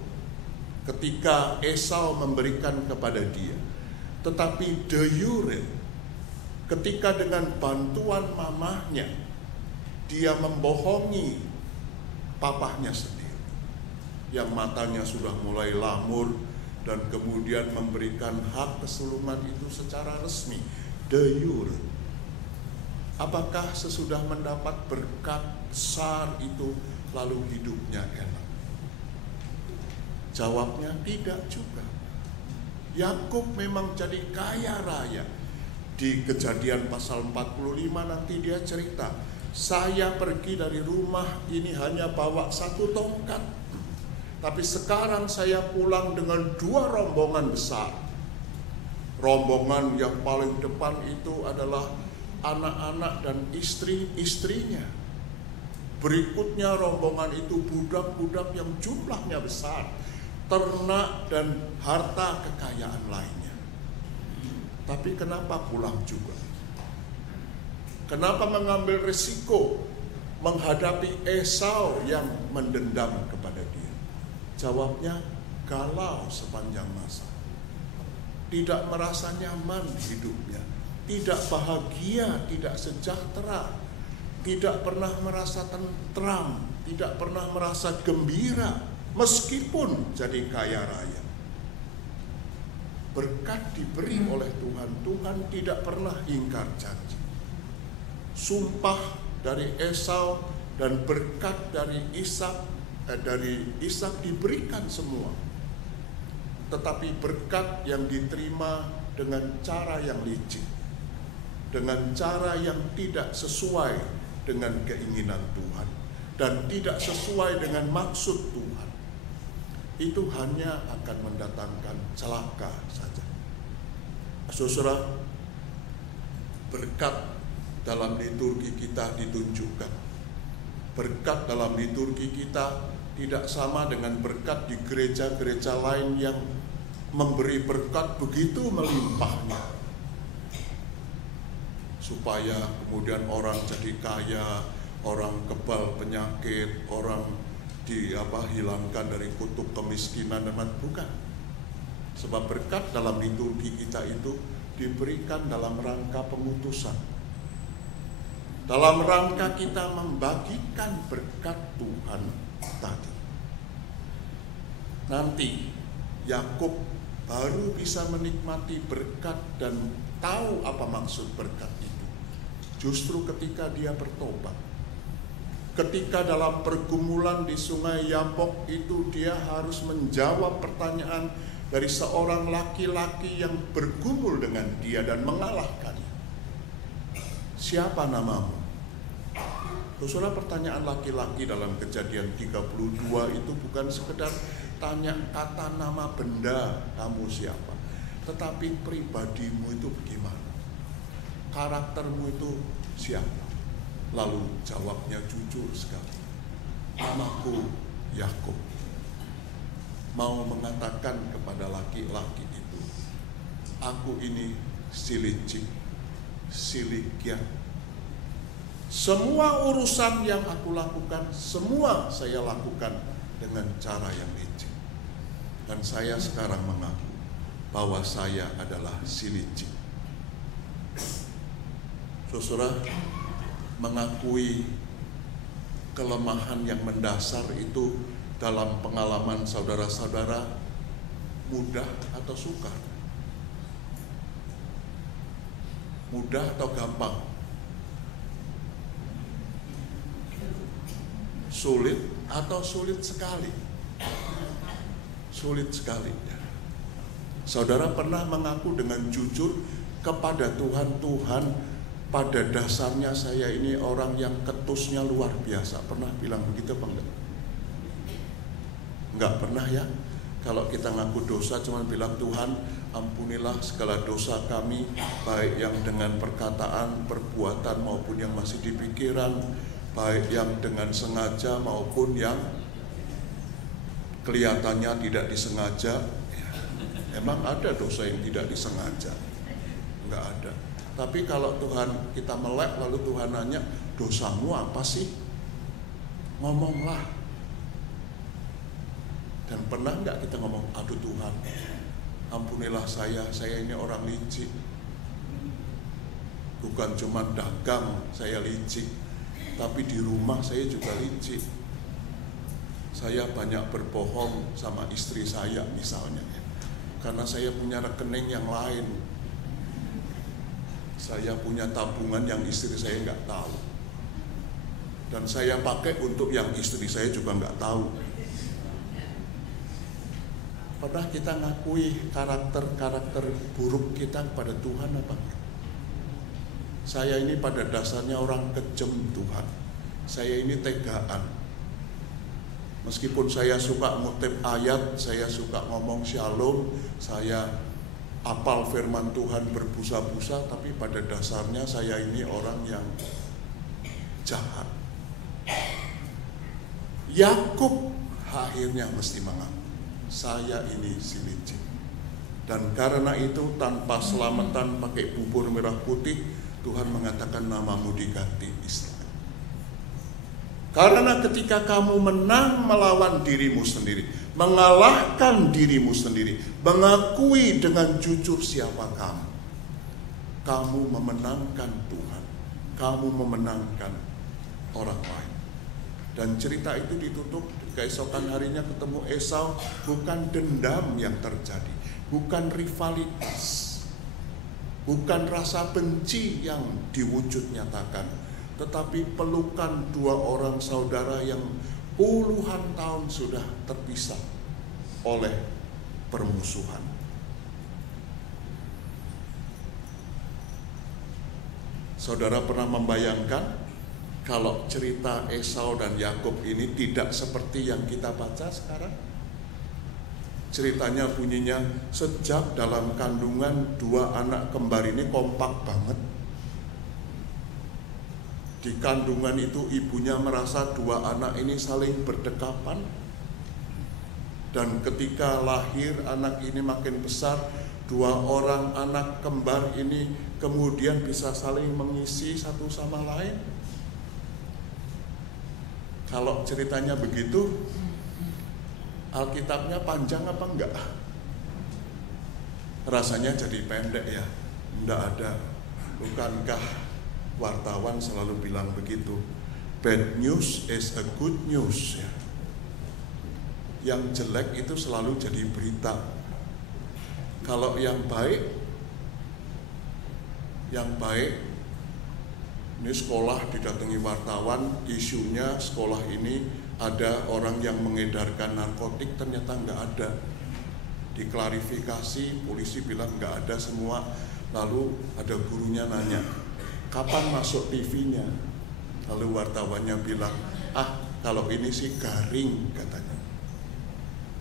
ketika Esau memberikan kepada dia, tetapi de jure ketika dengan bantuan mamahnya dia membohongi papahnya sendiri yang matanya sudah mulai lamur, dan kemudian memberikan hak kesulungan itu secara resmi, de jure. Apakah sesudah mendapat berkat besar itu lalu hidupnya enak? Jawabnya tidak juga. Yakub memang jadi kaya raya. Di Kejadian pasal 45 nanti dia cerita, saya pergi dari rumah ini hanya bawa 1 tongkat, tapi sekarang saya pulang dengan 2 rombongan besar. Rombongan yang paling depan itu adalah anak-anak dan istri-istrinya. Berikutnya rombongan itu budak-budak yang jumlahnya besar, ternak dan harta kekayaan lainnya. Tapi kenapa pulang juga? Kenapa mengambil risiko menghadapi Esau yang mendendam kepada dia? Jawabnya, galau sepanjang masa. Tidak merasa nyaman hidupnya, tidak bahagia, tidak sejahtera, tidak pernah merasa tentram, tidak pernah merasa gembira meskipun jadi kaya raya. Berkat diberi oleh Tuhan, Tuhan tidak pernah ingkar janji. Sumpah dari Esau dan berkat dari Ishak diberikan semua. Tetapi berkat yang diterima dengan cara yang licik, dengan cara yang tidak sesuai dengan keinginan Tuhan dan tidak sesuai dengan maksud Tuhan, itu hanya akan mendatangkan celaka saja. Saudara, berkat dalam liturgi kita ditunjukkan. Berkat dalam liturgi kita tidak sama dengan berkat di gereja-gereja lain yang memberi berkat begitu melimpahnya, supaya kemudian orang jadi kaya, orang kebal penyakit, orang hilangkan dari kutuk kemiskinan dan bukan. Sebab berkat dalam liturgi kita itu diberikan dalam rangka pengutusan, dalam rangka kita membagikan berkat Tuhan tadi. Nanti Yakub baru bisa menikmati berkat dan tahu apa maksud berkat itu justru ketika dia bertobat. Ketika dalam pergumulan di sungai Yabok itu dia harus menjawab pertanyaan dari seorang laki-laki yang bergumul dengan dia dan mengalahkannya. Siapa namamu? Saudara, pertanyaan laki-laki dalam Kejadian 32 itu bukan sekedar tanya kata nama benda, kamu siapa, tetapi pribadimu itu bagaimana, karaktermu itu siapa. Lalu jawabnya jujur sekali, namaku Yakub. Mau mengatakan kepada laki-laki itu, aku ini si licik, si likian. Semua urusan yang aku lakukan, semua saya lakukan dengan cara yang licik. Dan saya sekarang mengaku bahwa saya adalah si licik. Saudara, mengakui kelemahan yang mendasar itu dalam pengalaman saudara-saudara mudah atau sukar? Mudah atau gampang? Sulit atau sulit sekali? Sulit sekali. Saudara pernah mengaku dengan jujur kepada Tuhan, Tuhan, pada dasarnya saya ini orang yang ketusnya luar biasa. Pernah bilang begitu apa enggak? Enggak pernah ya. Kalau kita ngaku dosa cuma bilang, Tuhan ampunilah segala dosa kami, baik yang dengan perkataan, perbuatan maupun yang masih di pikiran, baik yang dengan sengaja maupun yang kelihatannya tidak disengaja. Emang ada dosa yang tidak disengaja? Enggak ada. Tapi kalau Tuhan kita melek lalu Tuhan nanya, dosamu apa sih? Ngomonglah. Dan pernah enggak kita ngomong, aduh Tuhan, ampunilah saya ini orang licik. Bukan cuma dagang saya licik, tapi di rumah saya juga licik. Saya banyak berbohong sama istri saya misalnya, karena saya punya rekening yang lain. Saya punya tabungan yang istri saya nggak tahu, dan saya pakai untuk yang istri saya juga nggak tahu. Pernah kita ngakui karakter-karakter buruk kita kepada Tuhan apa enggak? Saya ini pada dasarnya orang kejam Tuhan. Saya ini tegaan. Meskipun saya suka ngutip ayat, saya suka ngomong shalom, saya apal firman Tuhan berbusa-busa, tapi pada dasarnya saya ini orang yang jahat. Yakub akhirnya mesti mengaku, saya ini si licik. Dan karena itu tanpa selamatan pakai bubur merah putih, Tuhan mengatakan namamu diganti Israel. Karena ketika kamu menang melawan dirimu sendiri, mengalahkan dirimu sendiri, mengakui dengan jujur siapa kamu, kamu memenangkan Tuhan, kamu memenangkan orang lain. Dan cerita itu ditutup keesokan harinya ketemu Esau, bukan dendam yang terjadi, bukan rivalitas, bukan rasa benci yang diwujud nyatakan, tetapi pelukan dua orang saudara yang puluhan tahun sudah terpisah oleh permusuhan. Saudara pernah membayangkan kalau cerita Esau dan Yakub ini tidak seperti yang kita baca sekarang? Ceritanya bunyinya, sejak dalam kandungan dua anak kembar ini kompak banget. Di kandungan itu ibunya merasa dua anak ini saling berdekapan. Dan ketika lahir anak ini makin besar, dua orang anak kembar ini kemudian bisa saling mengisi satu sama lain. Kalau ceritanya begitu, Alkitabnya panjang apa enggak? Rasanya jadi pendek ya. Tidak ada. Bukankah wartawan selalu bilang begitu? Bad news is a good news ya. Yang jelek itu selalu jadi berita. Kalau yang baik ini sekolah didatangi wartawan, isunya sekolah ini ada orang yang mengedarkan narkotik, ternyata nggak ada. Diklarifikasi, polisi bilang nggak ada semua. Lalu ada gurunya nanya, kapan masuk TV-nya? Lalu wartawannya bilang, kalau ini sih garing katanya.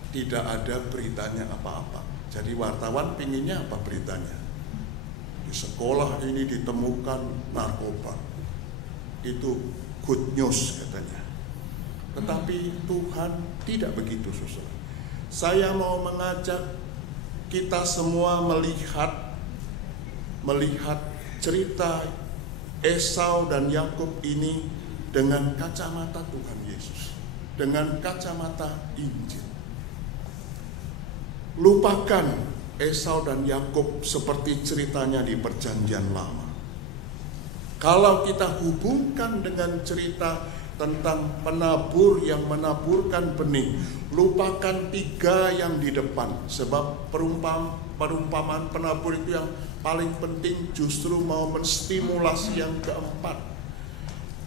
Tidak ada beritanya apa-apa. Jadi wartawan pinginnya apa beritanya? Di sekolah ini ditemukan narkoba. Itu good news katanya. Tetapi Tuhan tidak begitu, saudara. Saya mau mengajak kita semua melihat cerita Esau dan Yakub ini dengan kacamata Tuhan Yesus, dengan kacamata Injil. Lupakan Esau dan Yakub seperti ceritanya di Perjanjian Lama. Kalau kita hubungkan dengan cerita tentang penabur yang menaburkan benih, lupakan 3 yang di depan, sebab perumpamaan penabur itu yang paling penting justru mau menstimulasi yang keempat.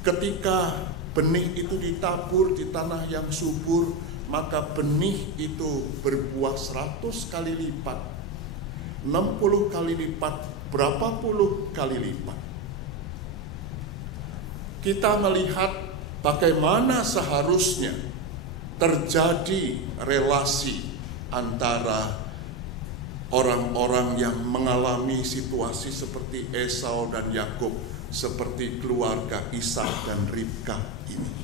Ketika benih itu ditabur di tanah yang subur, maka benih itu berbuah 100 kali lipat, 60 kali lipat, berapa puluh kali lipat. Kita melihat bagaimana seharusnya terjadi relasi antara orang-orang yang mengalami situasi seperti Esau dan Yakub, seperti keluarga Ishak dan Ribka ini.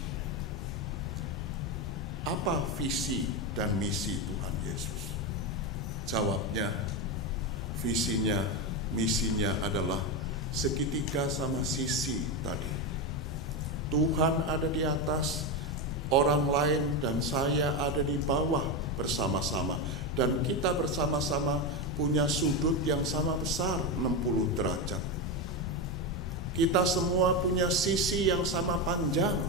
Apa visi dan misi Tuhan Yesus? Jawabnya, visinya, misinya adalah segitiga sama sisi tadi. Tuhan ada di atas, orang lain dan saya ada di bawah bersama-sama. Dan kita bersama-sama punya sudut yang sama besar, 60 derajat. Kita semua punya sisi yang sama panjang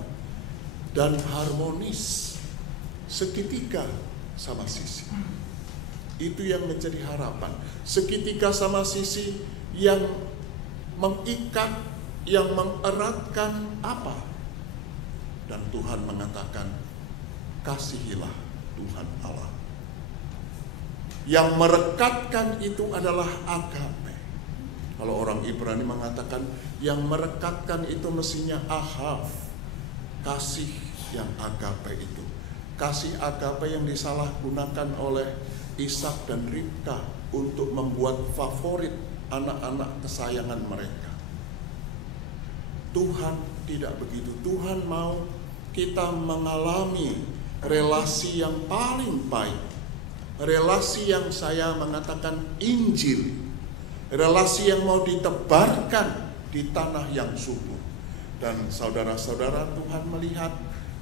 dan harmonis. Segitiga sama sisi. Itu yang menjadi harapan. Segitiga sama sisi yang mengikat, yang mengeratkan apa? Dan Tuhan mengatakan, kasihilah Tuhan Allah. Yang merekatkan itu adalah agape. Kalau orang Ibrani mengatakan, yang merekatkan itu mestinya ahav. Kasih yang agape itu. Kasih agape yang disalahgunakan oleh Ishak dan Ribka untuk membuat favorit anak-anak kesayangan mereka. Tuhan tidak begitu. Tuhan mau kita mengalami relasi yang paling baik. Relasi yang saya mengatakan Injil. Relasi yang mau ditebarkan di tanah yang subur. Dan saudara-saudara, Tuhan melihat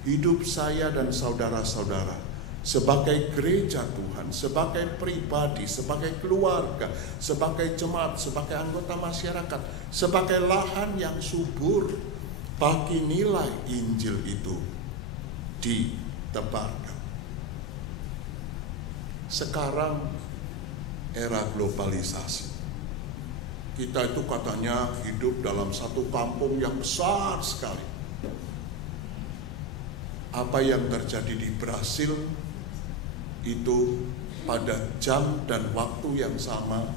hidup saya dan saudara-saudara sebagai gereja Tuhan, sebagai pribadi, sebagai keluarga, sebagai jemaat, sebagai anggota masyarakat, sebagai lahan yang subur bagi nilai Injil itu ditebarkan. Sekarang era globalisasi. Kita itu katanya hidup dalam satu kampung yang besar sekali. Apa yang terjadi di Brasil itu pada jam dan waktu yang sama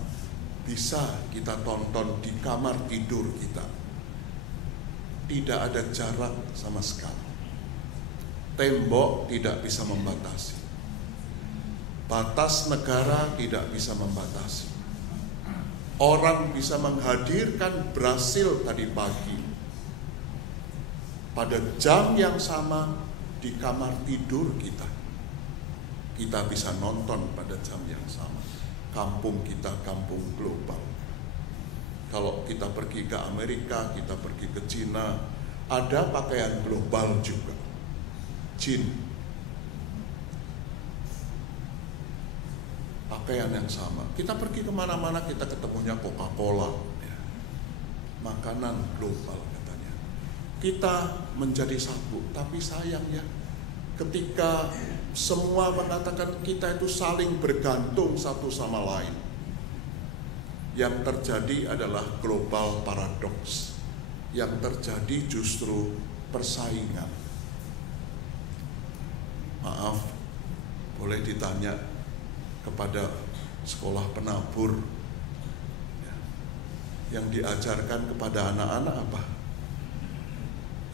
bisa kita tonton di kamar tidur kita. Tidak ada jarak sama sekali. Tembok tidak bisa membatasi. Batas negara tidak bisa membatasi. Orang bisa menghadirkan Brasil tadi pagi pada jam yang sama di kamar tidur kita. Kita bisa nonton pada jam yang sama. Kampung kita kampung global. Kalau kita pergi ke Amerika, kita pergi ke Cina, ada pakaian global juga. Jin. pakaian yang sama. Kita pergi kemana-mana kita ketemunya Coca-Cola, ya. Makanan global katanya. Kita menjadi satu, tapi sayang ya, ketika semua mengatakan kita itu saling bergantung satu sama lain, yang terjadi adalah global paradox. Yang terjadi justru persaingan. Maaf, boleh ditanya kepada sekolah penabur, yang diajarkan kepada anak-anak apa?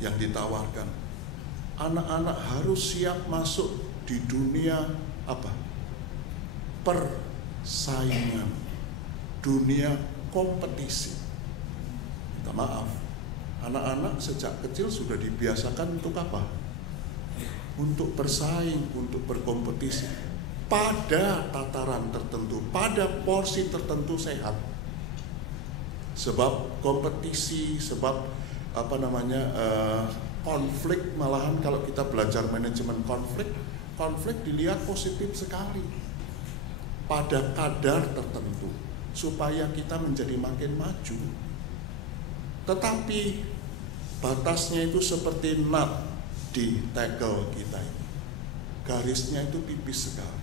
Yang ditawarkan, anak-anak harus siap masuk di dunia apa? Persaingan, dunia kompetisi. Minta maaf, anak-anak sejak kecil sudah dibiasakan untuk apa? Untuk bersaing, untuk berkompetisi pada tataran tertentu, pada porsi tertentu sehat. Sebab kompetisi, sebab konflik, malahan kalau kita belajar manajemen konflik dilihat positif sekali pada kadar tertentu supaya kita menjadi makin maju. Tetapi batasnya itu seperti nut di tackle kita ini, garisnya itu tipis sekali.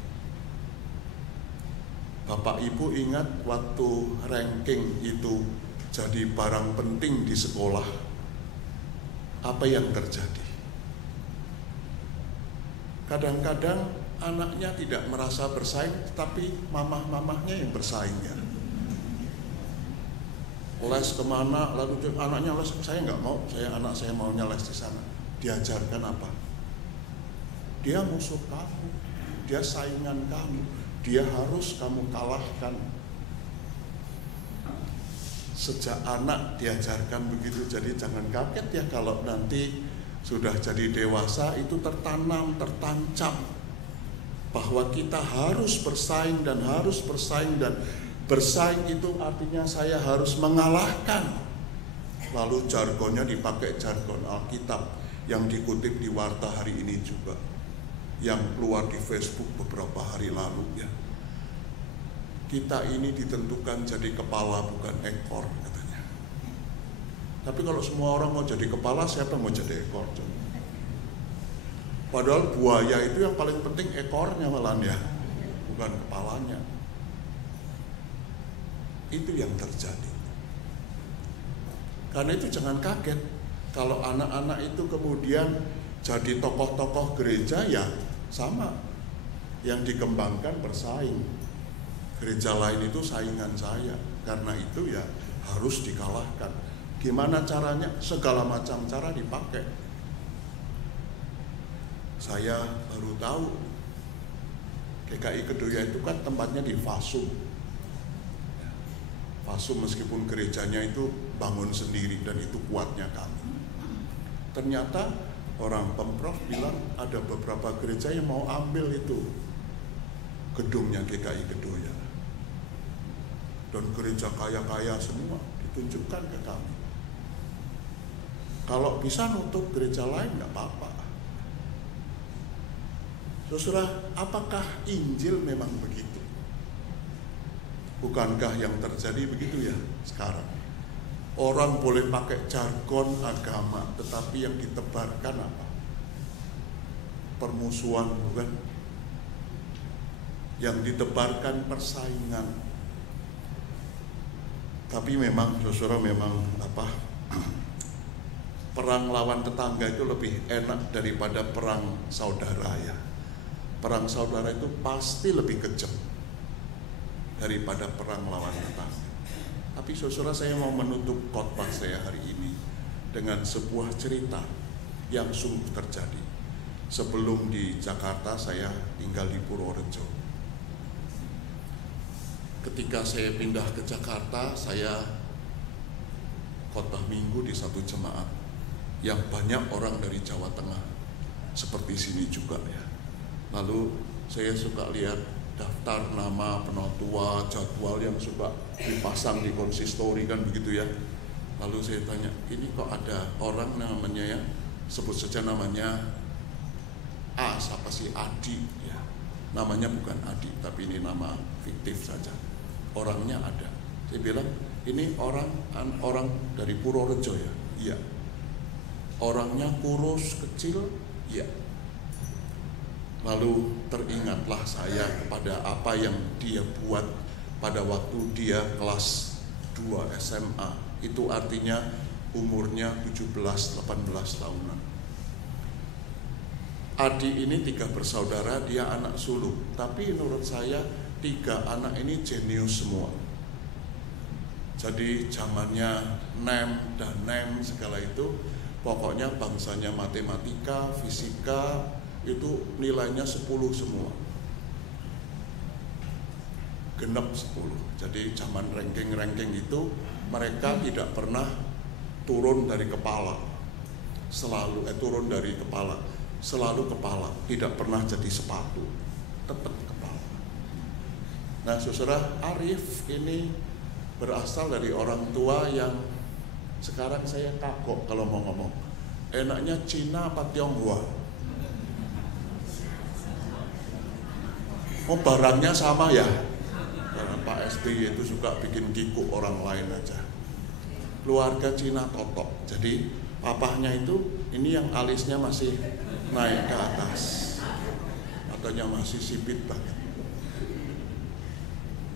Bapak Ibu ingat waktu ranking itu jadi barang penting di sekolah, apa yang terjadi? Kadang-kadang anaknya tidak merasa bersaing, tapi mamah-mamahnya yang bersaing ya. Les kemana, lalu anaknya les, saya nggak mau, anak saya maunya les di sana. Diajarkan apa? Dia musuh kamu, dia saingan kamu, dia harus kamu kalahkan. Sejak anak diajarkan begitu, jadi jangan kaget ya kalau nanti sudah jadi dewasa itu tertanam, tertancap bahwa kita harus bersaing dan bersaing itu artinya saya harus mengalahkan. Lalu jargonnya dipakai jargon Alkitab yang dikutip di Warta hari ini juga, yang keluar di Facebook beberapa hari lalu ya. Kita ini ditentukan jadi kepala bukan ekor katanya. Tapi kalau semua orang mau jadi kepala, siapa mau jadi ekor? Padahal buaya itu yang paling penting ekornya malahan ya, bukan kepalanya. Itu yang terjadi. Karena itu jangan kaget kalau anak-anak itu kemudian jadi tokoh-tokoh gereja ya sama, yang dikembangkan bersaing. Gereja lain itu saingan saya, karena itu ya harus dikalahkan. Gimana caranya? Segala macam cara dipakai. Saya baru tahu GKI Kedoya itu kan tempatnya di Fasum. Fasum meskipun gerejanya itu bangun sendiri dan itu kuatnya kami. Ternyata orang Pemprov bilang ada beberapa gereja yang mau ambil itu gedungnya GKI Kedoya. Dan gereja kaya-kaya semua ditunjukkan ke kami. Kalau bisa nutup gereja lain nggak apa-apa. Saudara, apakah Injil memang begitu? Bukankah yang terjadi begitu ya sekarang? Orang boleh pakai jargon agama, tetapi yang ditebarkan apa? Permusuhan, bukan? Yang ditebarkan persaingan. Tapi memang, saudara, memang perang lawan tetangga itu lebih enak daripada perang saudara ya. Perang saudara itu pasti lebih kejam daripada perang lawan tetangga. Tapi saudara, saya mau menutup khotbah saya hari ini dengan sebuah cerita yang sungguh terjadi. Sebelum di Jakarta, saya tinggal di Purworejo. Ketika saya pindah ke Jakarta, saya khotbah minggu di satu jemaat yang banyak orang dari Jawa Tengah, seperti sini juga ya. Lalu saya suka lihat daftar nama penatua, jadwal yang suka dipasang di konsistori kan begitu ya. Lalu saya tanya, ini kok ada orang namanya ya, sebut saja namanya A, siapa sih, Adi ya. namanya bukan Adi, tapi ini nama fiktif saja. Orangnya ada. Saya bilang, ini orang dari Purworejo ya? Iya. Orangnya kurus, kecil? Iya. Lalu teringatlah saya kepada apa yang dia buat pada waktu dia kelas 2 SMA. Itu artinya umurnya 17-18 tahunan. Adi ini 3 bersaudara, dia anak sulung. Tapi menurut saya 3 anak ini jenius semua. Jadi zamannya NEM dan NEM segala itu, pokoknya bangsanya matematika, fisika, itu nilainya 10 semua. Genep 10. Jadi zaman ranking-ranking itu mereka tidak pernah turun dari kepala. Turun dari kepala. Selalu kepala, tidak pernah jadi sepatu, tetap kepala. Nah, saudara, Arif ini berasal dari orang tua yang sekarang saya kagok kalau mau ngomong. Enaknya Cina apa Tionghoa? Oh, barangnya sama ya? Karena Pak SBY itu suka bikin kikuk orang lain aja. Keluarga Cina totok. Jadi papahnya itu, ini yang alisnya masih naik ke atas, matanya masih sipit banget,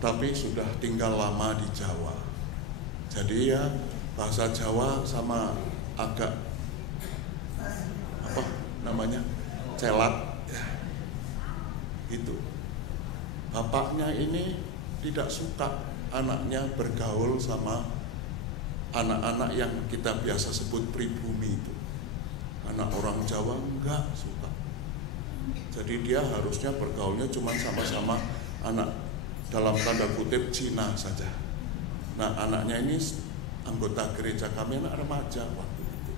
tapi sudah tinggal lama di Jawa. Jadi ya bahasa Jawa sama agak apa namanya celat ya. Itu bapaknya ini tidak suka anaknya bergaul sama anak-anak yang kita biasa sebut pribumi itu. Anak orang Jawa enggak suka. Jadi dia harusnya bergaulnya cuma sama-sama anak dalam tanda kutip Cina saja. Nah, anaknya ini anggota gereja kami, anak remaja waktu itu.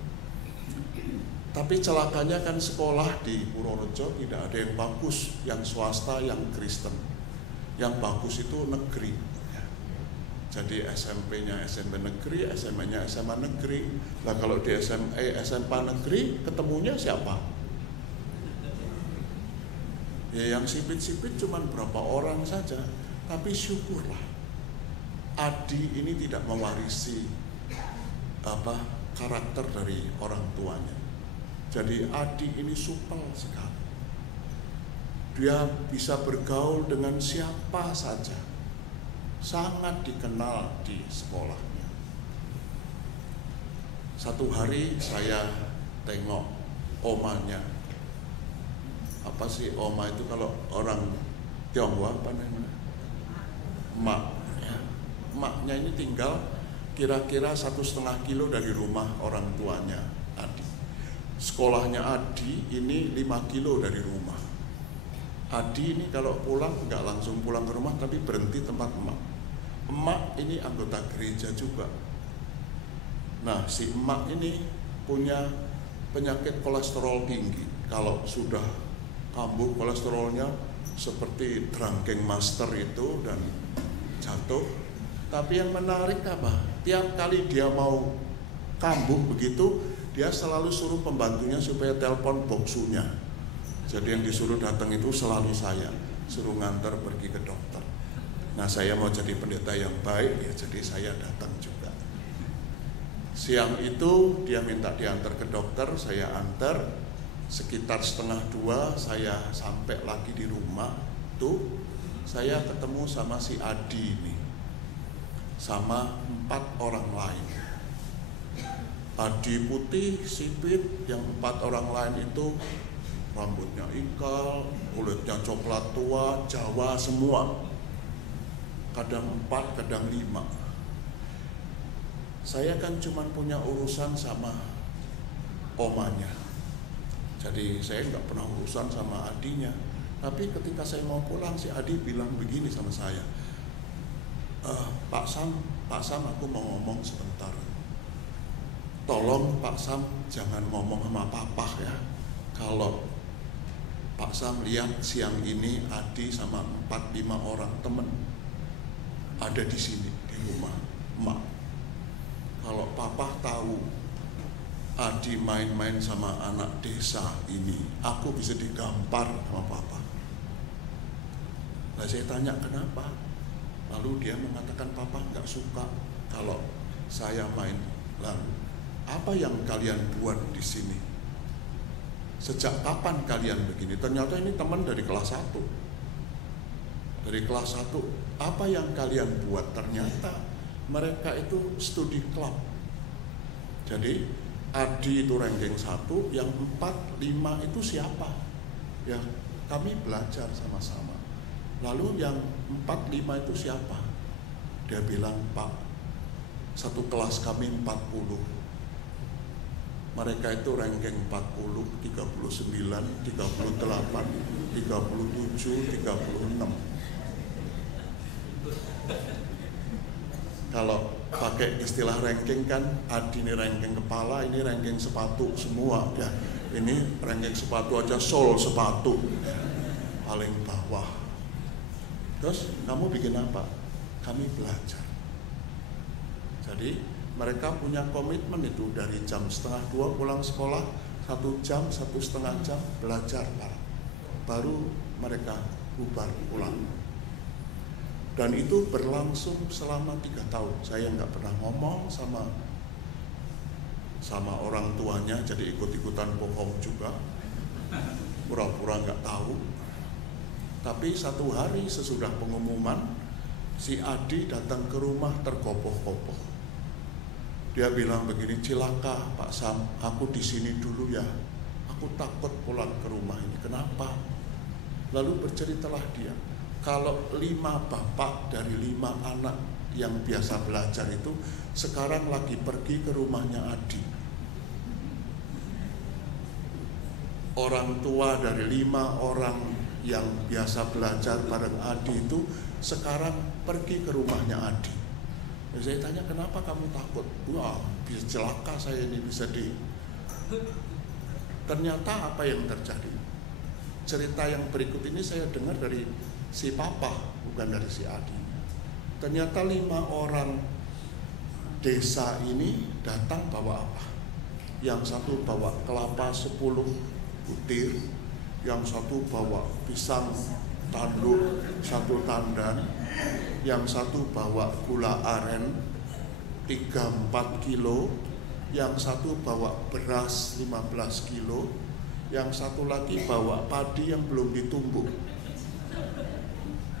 Tapi celakanya kan sekolah di Purworejo tidak ada yang bagus, yang swasta, yang Kristen. Yang bagus itu negeri. Jadi SMP-nya SMP negeri, SMA-nya SMA negeri. Nah, kalau di SMP negeri ketemunya siapa? Ya yang sipit-sipit cuma berapa orang saja. Tapi syukurlah Adi ini tidak mewarisi karakter dari orang tuanya. Jadi Adi ini supel sekali. Dia bisa bergaul dengan siapa saja. Sangat dikenal di sekolahnya. Satu hari saya tengok omanya. Apa sih oma itu kalau orang Tionghoa apa namanya? Mak. Ya. Maknya ini tinggal kira-kira 1,5 kilo dari rumah orang tuanya Adi. Sekolahnya Adi ini 5 kilo dari rumah. Adi ini kalau pulang nggak langsung pulang ke rumah, tapi berhenti tempat emak. Emak ini anggota gereja juga. Nah, si emak ini punya penyakit kolesterol tinggi. Kalau sudah kambuh kolesterolnya seperti drunken master itu dan jatuh. Tapi yang menarik apa? Tiap kali dia mau kambuh begitu, dia selalu suruh pembantunya supaya telepon boksunya. Jadi yang disuruh datang itu selalu saya, suruh ngantar pergi ke dokter. Nah, saya mau jadi pendeta yang baik, ya jadi saya datang juga. Siang itu dia minta diantar ke dokter, saya antar. Sekitar 1:30 saya sampai lagi di rumah. Tuh, saya ketemu sama si Adi ini, sama 4 orang lain. Adi putih, sipit, yang 4 orang lain itu rambutnya ikal, kulitnya coklat tua, Jawa semua. Kadang 4, kadang 5. Saya kan cuma punya urusan sama omanya. Jadi saya nggak pernah urusan sama adinya. Tapi ketika saya mau pulang, si Adi bilang begini sama saya. Pak Sam, aku mau ngomong sebentar. Tolong Pak Sam jangan ngomong sama Papa ya. Kalau Pak Sam lihat siang ini Adi sama 4-5 orang temen ada di sini di rumah emak. Kalau Papa tahu Adi main-main sama anak desa ini, aku bisa digampar sama Papa. Nah, saya tanya kenapa, lalu dia mengatakan papa nggak suka kalau saya main. Lalu apa yang kalian buat di sini? Sejak kapan kalian begini? Ternyata ini teman dari kelas 1. Dari kelas 1, apa yang kalian buat? Ternyata mereka itu studi club. Jadi Adi itu ranking 1, yang 4, 5 itu siapa? Ya, kami belajar sama-sama. Lalu yang 4, 5 itu siapa? Dia bilang, Pak, satu kelas kami 40. Mereka itu ranking 40, 39, 38, 37, 36. Kalau pakai istilah ranking kan, Adi ini ranking kepala, ini ranking sepatu semua ya. Ini ranking sepatu aja, sol sepatu paling bawah. Terus kamu bikin apa? Kami belajar. Jadi mereka punya komitmen itu dari jam 1:30 pulang sekolah, 1 jam, 1,5 jam belajar baru mereka bubar pulang. Dan itu berlangsung selama 3 tahun. Saya nggak pernah ngomong sama orang tuanya, jadi ikut-ikutan bohong juga, pura-pura nggak tahu. Tapi satu hari sesudah pengumuman, si Adi datang ke rumah terkopoh-kopoh. Dia bilang begini, cilaka Pak Sam, aku di sini dulu ya. Aku takut pulang ke rumah ini. Kenapa? Lalu berceritalah dia. Kalau 5 bapak dari 5 anak yang biasa belajar itu sekarang lagi pergi ke rumahnya Adi. Orang tua dari 5 orang yang biasa belajar bareng Adi itu sekarang pergi ke rumahnya Adi. Ya, saya tanya, kenapa kamu takut? Wah, bisa celaka saya ini, bisa di... Ternyata apa yang terjadi? Cerita yang berikut ini saya dengar dari si papa, bukan dari si Adi. Ternyata 5 orang desa ini datang bawa apa? Yang satu bawa kelapa 10 butir, yang satu bawa pisang tanduk 1 tandan, yang satu bawa gula aren 3-4 kilo, yang satu bawa beras 15 kilo, yang satu lagi bawa padi yang belum ditumbuk,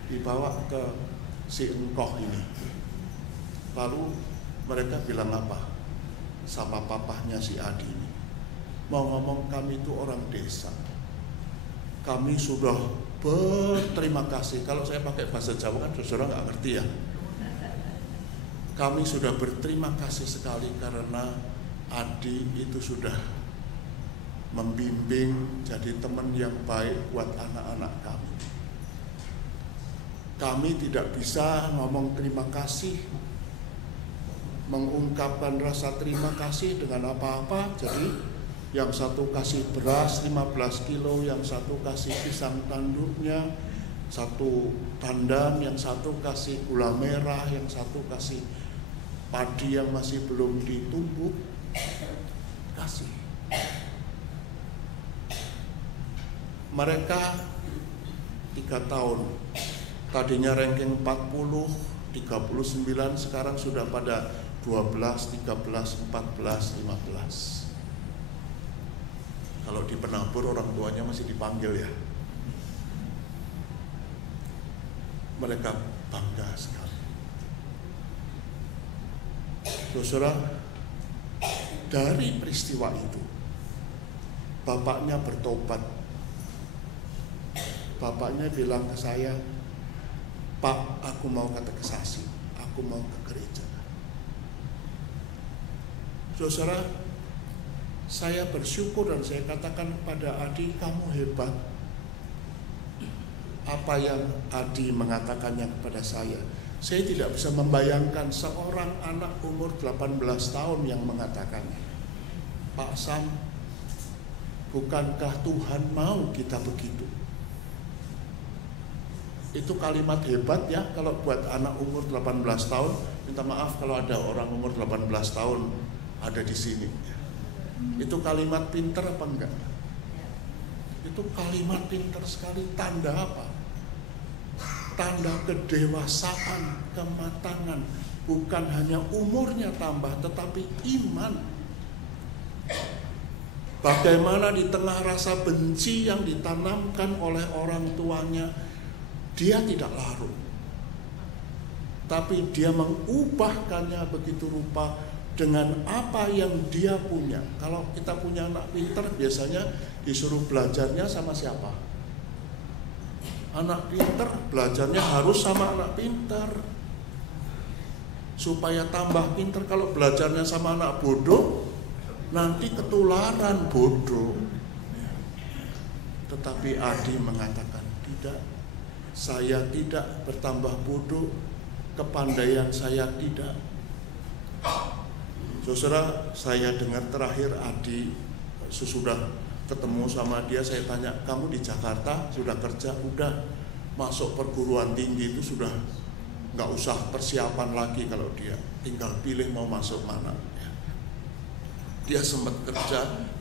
dibawa ke si engkoh ini. Lalu mereka bilang apa sama papahnya si Adi ini? Mau ngomong, kami itu orang desa, kami sudah berterima kasih. Kalau saya pakai bahasa Jawa kan saudara nggak ngerti ya. Kami sudah berterima kasih sekali karena Adi itu sudah membimbing jadi teman yang baik buat anak-anak kami. Kami tidak bisa ngomong terima kasih, mengungkapkan rasa terima kasih dengan apa-apa. Jadi yang satu kasih beras 15 kilo, yang satu kasih pisang tanduknya 1 tandan, yang satu kasih gula merah, yang satu kasih padi yang masih belum ditumbuk. Kasih. Mereka 3 tahun. Tadinya ranking 40, 39, sekarang sudah pada 12, 13, 14, 15. Kalau di penabur orang tuanya masih dipanggil ya. Mereka bangga sekali. Saudara, dari peristiwa itu bapaknya bertobat. Bapaknya bilang ke saya, Pak, aku mau katekisasi, aku mau ke gereja. Saudara, saya bersyukur dan saya katakan pada Adi, kamu hebat. Apa yang Adi mengatakannya kepada saya tidak bisa membayangkan seorang anak umur 18 tahun yang mengatakannya. Pak Sam, bukankah Tuhan mau kita begitu? Itu kalimat hebat ya, kalau buat anak umur 18 tahun. Minta maaf kalau ada orang umur 18 tahun ada di sini. Itu kalimat pinter apa enggak? Itu kalimat pinter sekali. Tanda apa? tanda kedewasaan, kematangan. Bukan hanya umurnya tambah, tetapi iman. Bagaimana di tengah rasa benci yang ditanamkan oleh orang tuanya, dia tidak larut, tapi dia mengubahkannya begitu rupa dengan apa yang dia punya. Kalau kita punya anak pintar, biasanya disuruh belajarnya sama siapa? Anak pintar, belajarnya harus sama anak pintar. Supaya tambah pintar. Kalau belajarnya sama anak bodoh, nanti ketularan bodoh. Tetapi Adi mengatakan, tidak, saya tidak bertambah bodoh, kepandaian saya tidak. Saudara, saya dengar terakhir Adi, sesudah ketemu sama dia, saya tanya, kamu di Jakarta sudah kerja? Udah. Masuk perguruan tinggi itu sudah nggak usah persiapan lagi, kalau dia tinggal pilih mau masuk mana. Dia sempat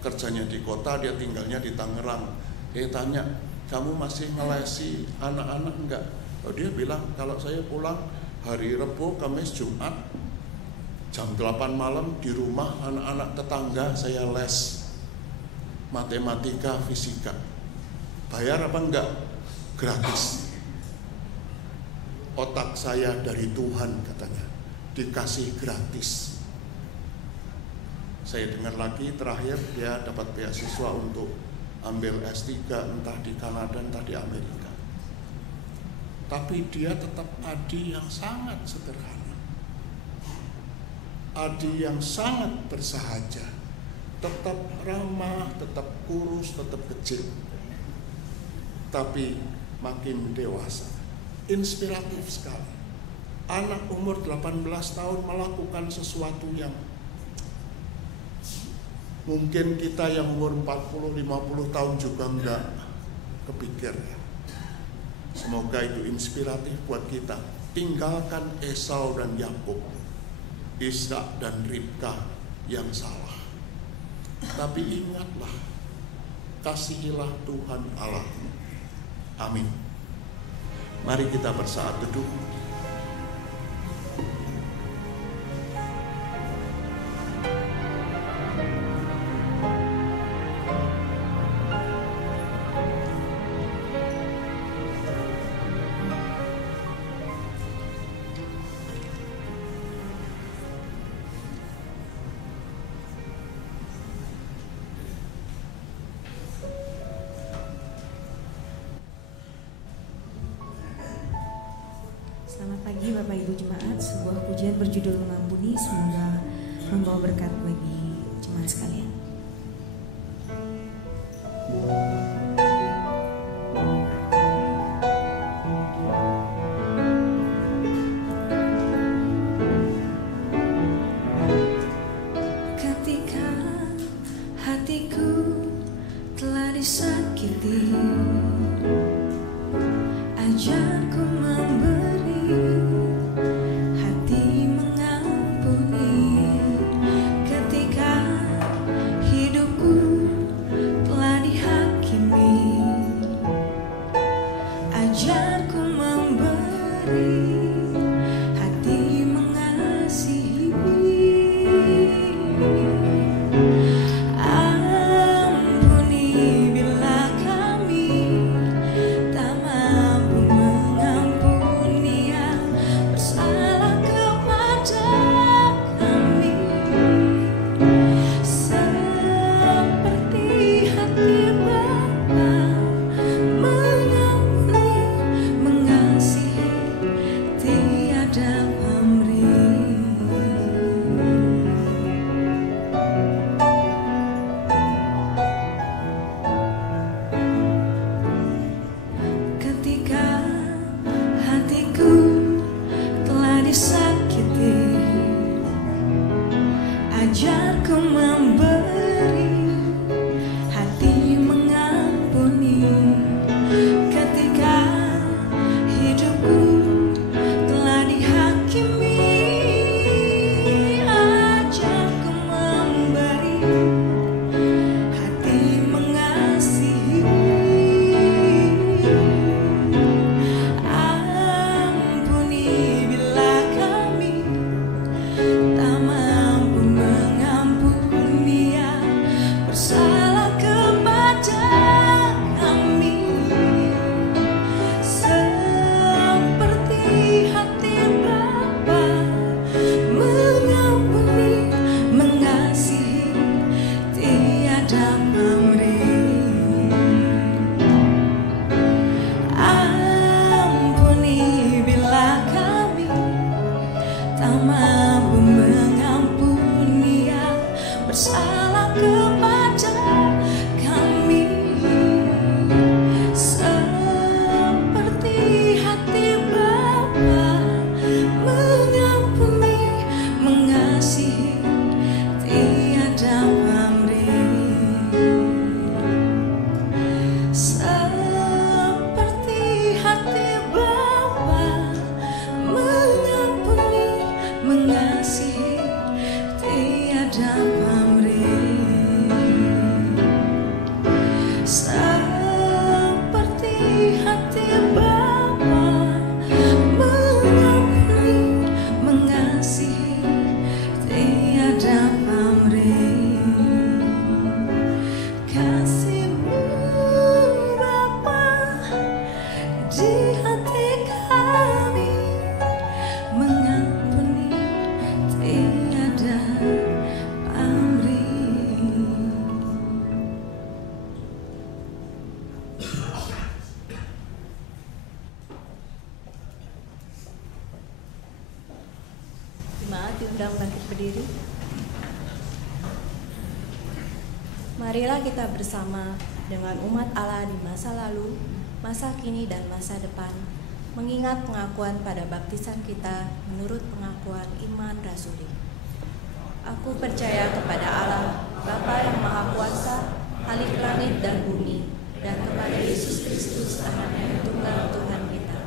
kerjanya di kota, dia tinggalnya di Tangerang. Saya tanya, kamu masih ngelesi anak-anak enggak? Oh, dia bilang, kalau saya pulang hari Rebo, Kamis, Jumat, jam 8 malam di rumah anak-anak tetangga saya les matematika, fisika. Bayar apa enggak? Gratis. Otak saya dari Tuhan, katanya, dikasih gratis. Saya dengar lagi terakhir dia dapat beasiswa untuk ambil S3 entah di Kanada entah di Amerika. Tapi dia tetap Adi yang sangat sederhana, Adi yang sangat bersahaja, tetap ramah, tetap kurus, tetap kecil. Tapi makin dewasa, inspiratif sekali. Anak umur 18 tahun melakukan sesuatu yang mungkin kita yang umur 40-50 tahun juga enggak kepikir. Semoga itu inspiratif buat kita. Tinggalkan Esau dan Yakub, Ishak dan Ribka yang salah. Tapi ingatlah, kasihilah Tuhan Allahmu. Amin. Mari kita bersaat teduh. Selamat pagi Bapak Ibu Jemaat. Sebuah pujian berjudul Mengampuni, semoga membawa berkat bagi jemaat sekalian. Ketika hatiku telah disakiti, ajarku memberi, hati mengampuni. Ketika hidupku telah dihakimi, ajarku memberi, hati mengasihi. Ampuni bila kami tak mampu mengampuni yang bersalah kepada kami, seperti hati Bapa mengampuni, mengasihi, tiada pamrih. Ketika hatiku telah disakiti, ajarku memberi, hati mengampuni. Ketika hidupku telah dihakimi, ajarku memberi, hati mengasihi. tiada pamrih, seperti hati Bapa mengampuni, mengasihi, tiada pamrih. Kasih-Mu Bapa di hati kami, mengampuni, tiada pamrih. Jemaat diundang bangkit berdiri. Marilah kita bersama dengan umat Allah di masa lalu, masa kini dan masa depan, mengingat pengakuan pada baptisan kita menurut pengakuan iman rasuli. Aku percaya kepada Allah, Bapa yang Maha Kuasa, Khalik langit dan bumi, dan kepada Yesus Kristus, Anak yang tunggal Tuhan kita,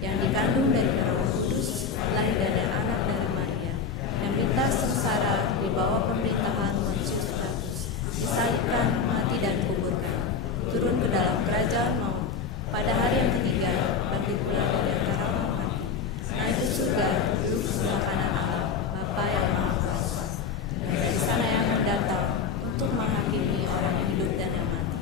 yang dikandung dari Roh Kudus, lahir dari anak dari Maria, yang minta sengsara di bawah pemerintahan Pontius Pilatus, disalibkan, mati dan kuburkan, turun ke dalam kerajaan maut, pada hari yang ketiga bangkit pula dari antara orang mati, naik ke surga, duduk sebelah kanan Allah, Bapa yang Maha Kuasa, dan dari sana yang mendatang untuk menghakimi orang yang hidup dan yang mati.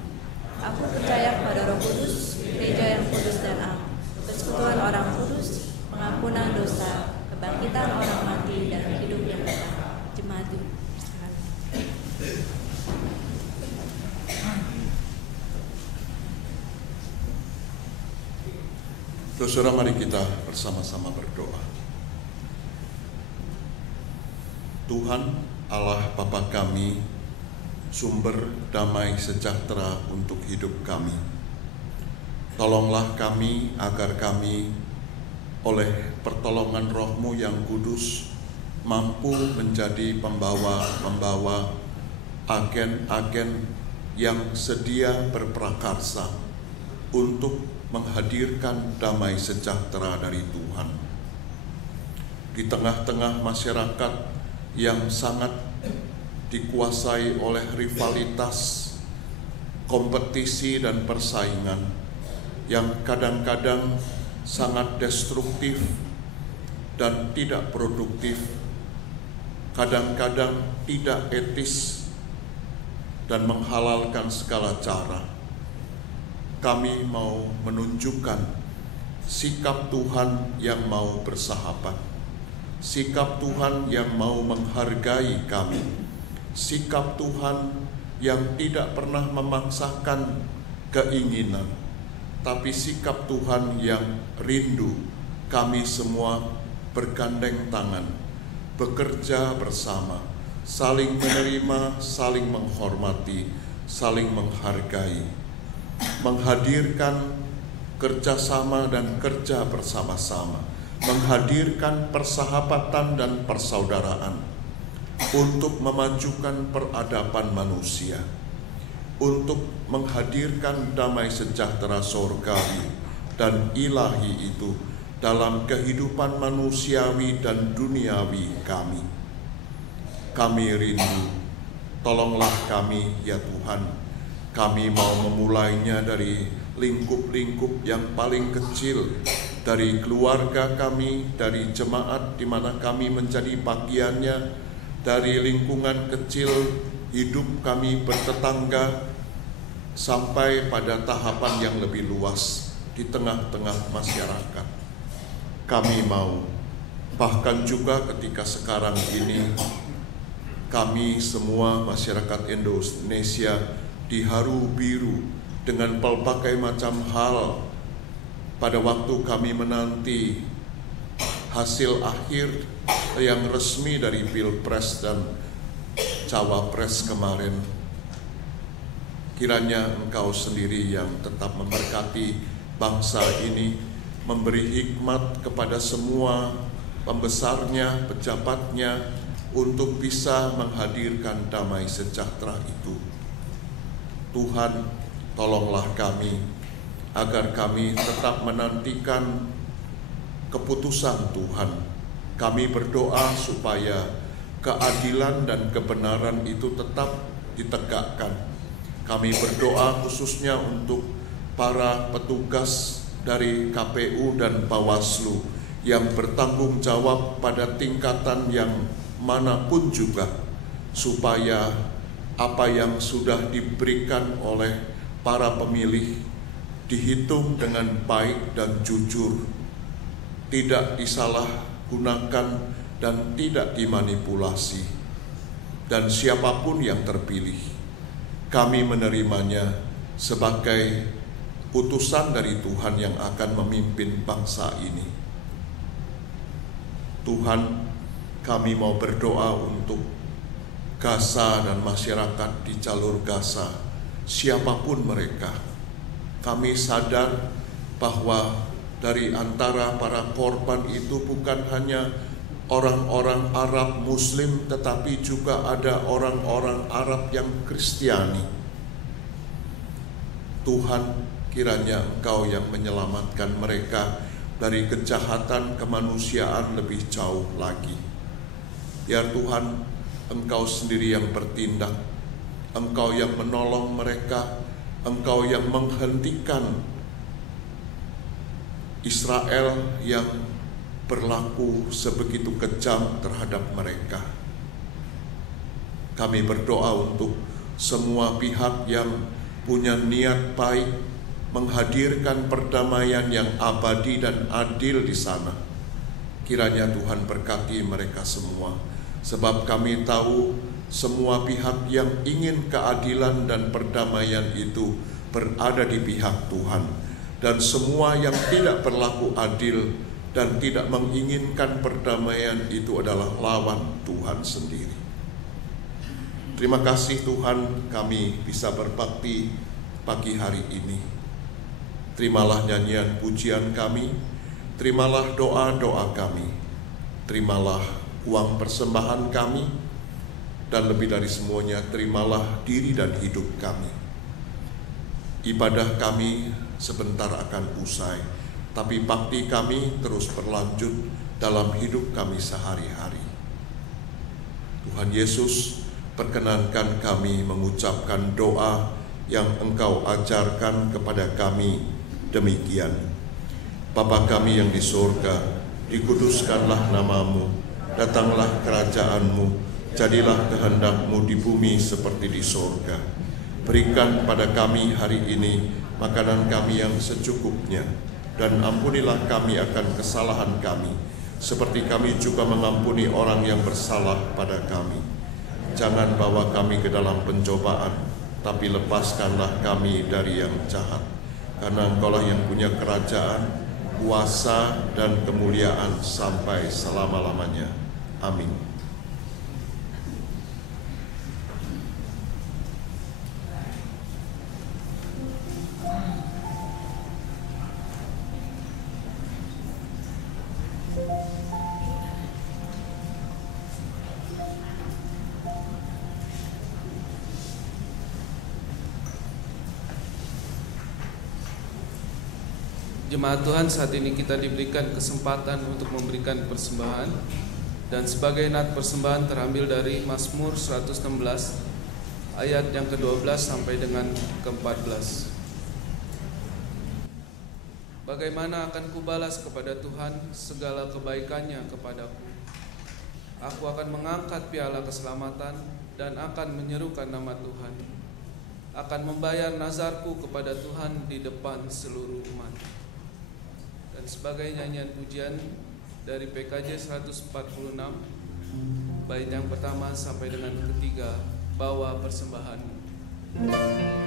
Aku percaya kepada Roh Kudus, gereja yang kudus dan am, persekutuan orang kudus, pengampunan dosa, kebangkitan orang mati dan hidup yang kekal. Jemaat Saudara, mari kita bersama-sama berdoa. Tuhan Allah Bapa kami, sumber damai sejahtera untuk hidup kami, tolonglah kami agar kami oleh pertolongan Roh-Mu yang kudus mampu menjadi pembawa-pembawa, agen-agen yang sedia berprakarsa untuk menghadirkan damai sejahtera dari Tuhan. Di tengah-tengah masyarakat yang sangat dikuasai oleh rivalitas, kompetisi dan persaingan yang kadang-kadang sangat destruktif dan tidak produktif, kadang-kadang tidak etis dan menghalalkan segala cara, kami mau menunjukkan sikap Tuhan yang mau bersahabat, sikap Tuhan yang mau menghargai kami, sikap Tuhan yang tidak pernah memaksakan keinginan, tapi sikap Tuhan yang rindu kami semua bergandeng tangan, bekerja bersama, saling menerima, saling menghormati, saling menghargai, menghadirkan kerjasama dan kerja bersama-sama, menghadirkan persahabatan dan persaudaraan untuk memajukan peradaban manusia, untuk menghadirkan damai sejahtera surgawi dan ilahi itu dalam kehidupan manusiawi dan duniawi kami. Kami rindu, tolonglah kami ya Tuhan. Kami mau memulainya dari lingkup-lingkup yang paling kecil, dari keluarga kami, dari jemaat di mana kami menjadi bagiannya, dari lingkungan kecil hidup kami bertetangga, sampai pada tahapan yang lebih luas di tengah-tengah masyarakat. Kami mau, bahkan juga ketika sekarang ini, kami semua masyarakat Indonesia diharu biru dengan pelbagai macam hal pada waktu kami menanti hasil akhir yang resmi dari Pilpres dan Cawapres kemarin. Kiranya Engkau sendiri yang tetap memberkati bangsa ini, memberi hikmat kepada semua pembesarnya, pejabatnya, untuk bisa menghadirkan damai sejahtera itu. Tuhan, tolonglah kami agar kami tetap menantikan keputusan Tuhan. Kami berdoa supaya keadilan dan kebenaran itu tetap ditegakkan. Kami berdoa khususnya untuk para petugas dari KPU dan Bawaslu yang bertanggung jawab pada tingkatan yang manapun juga, supaya apa yang sudah diberikan oleh para pemilih dihitung dengan baik dan jujur, tidak disalahgunakan dan tidak dimanipulasi. Dan siapapun yang terpilih, kami menerimanya sebagai utusan dari Tuhan yang akan memimpin bangsa ini. Tuhan, kami mau berdoa untuk Gaza dan masyarakat di jalur Gaza, siapapun mereka. Kami sadar bahwa dari antara para korban itu bukan hanya orang-orang Arab Muslim, tetapi juga ada orang-orang Arab yang Kristiani. Tuhan, kiranya Engkau yang menyelamatkan mereka dari kejahatan kemanusiaan lebih jauh lagi. Biar Tuhan, Engkau sendiri yang bertindak, Engkau yang menolong mereka, Engkau yang menghentikan Israel yang berlaku sebegitu kejam terhadap mereka. Kami berdoa untuk semua pihak yang punya niat baik menghadirkan perdamaian yang abadi dan adil di sana. Kiranya Tuhan berkati mereka semua, sebab kami tahu semua pihak yang ingin keadilan dan perdamaian itu berada di pihak Tuhan, dan semua yang tidak berlaku adil dan tidak menginginkan perdamaian itu adalah lawan Tuhan sendiri. Terima kasih Tuhan, kami bisa berbakti pagi hari ini. Terimalah nyanyian pujian kami, terimalah doa-doa kami, terimalah uang persembahan kami, dan lebih dari semuanya terimalah diri dan hidup kami. Ibadah kami sebentar akan usai, tapi bakti kami terus berlanjut dalam hidup kami sehari-hari. Tuhan Yesus, perkenankan kami mengucapkan doa yang Engkau ajarkan kepada kami demikian. Bapa kami yang di surga, dikuduskanlah namamu, datanglah kerajaan-Mu, jadilah kehendak-Mu di bumi seperti di surga. Berikan pada kami hari ini makanan kami yang secukupnya, dan ampunilah kami akan kesalahan kami, seperti kami juga mengampuni orang yang bersalah pada kami. Jangan bawa kami ke dalam pencobaan, tapi lepaskanlah kami dari yang jahat. Karena Engkaulah yang punya kerajaan, kuasa, dan kemuliaan sampai selama-lamanya. Amin. Jemaat Tuhan, saat ini kita diberikan kesempatan untuk memberikan persembahan, dan sebagai nat persembahan terambil dari Mazmur 116 ayat yang ke-12 sampai dengan ke-14. Bagaimana akan kubalas kepada Tuhan segala kebaikannya kepadaku? Aku akan mengangkat piala keselamatan dan akan menyerukan nama Tuhan. Akan membayar nazarku kepada Tuhan di depan seluruh umat. Dan sebagai nyanyian pujian dari PKJ 146 bait yang pertama sampai dengan ketiga, bawa persembahan. Bawa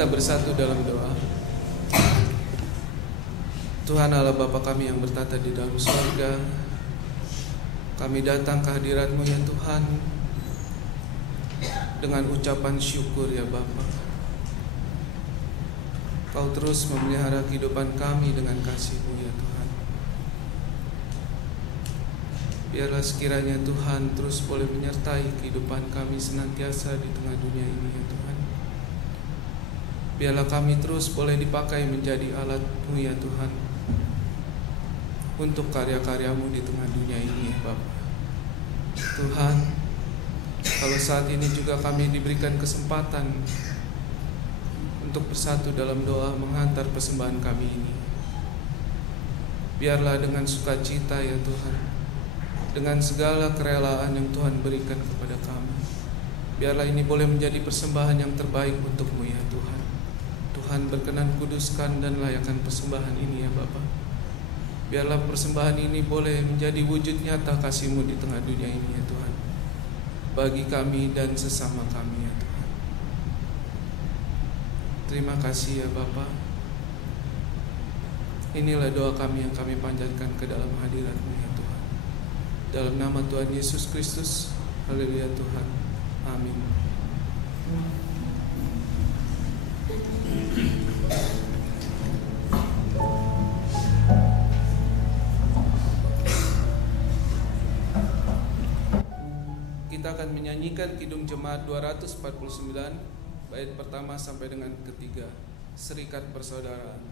kita bersatu dalam doa. Tuhan Allah Bapa kami yang bertata di dalam surga, kami datang ke hadirat-Mu ya Tuhan dengan ucapan syukur ya Bapa. Kau terus memelihara kehidupan kami dengan kasih-Mu ya Tuhan. Biarlah sekiranya Tuhan terus boleh menyertai kehidupan kami senantiasa di tengah dunia ini ya Tuhan. Biarlah kami terus boleh dipakai menjadi alat-Mu ya Tuhan, untuk karya-karya-Mu di tengah dunia ini ya Bapa. Tuhan, kalau saat ini juga kami diberikan kesempatan untuk bersatu dalam doa menghantar persembahan kami ini, biarlah dengan sukacita ya Tuhan, dengan segala kerelaan yang Tuhan berikan kepada kami, biarlah ini boleh menjadi persembahan yang terbaik untuk-Mu ya Tuhan. Tuhan berkenan kuduskan dan layakkan persembahan ini ya Bapa. Biarlah persembahan ini boleh menjadi wujud nyata kasih-Mu di tengah dunia ini ya Tuhan, bagi kami dan sesama kami ya Tuhan. Terima kasih ya Bapa. Inilah doa kami yang kami panjatkan ke dalam hadirat-Mu ya Tuhan. Dalam nama Tuhan Yesus Kristus, haleluya Tuhan, amin. Kita akan menyanyikan Kidung Jemaat 249 bait pertama sampai dengan ketiga, Serikat Persaudaraan.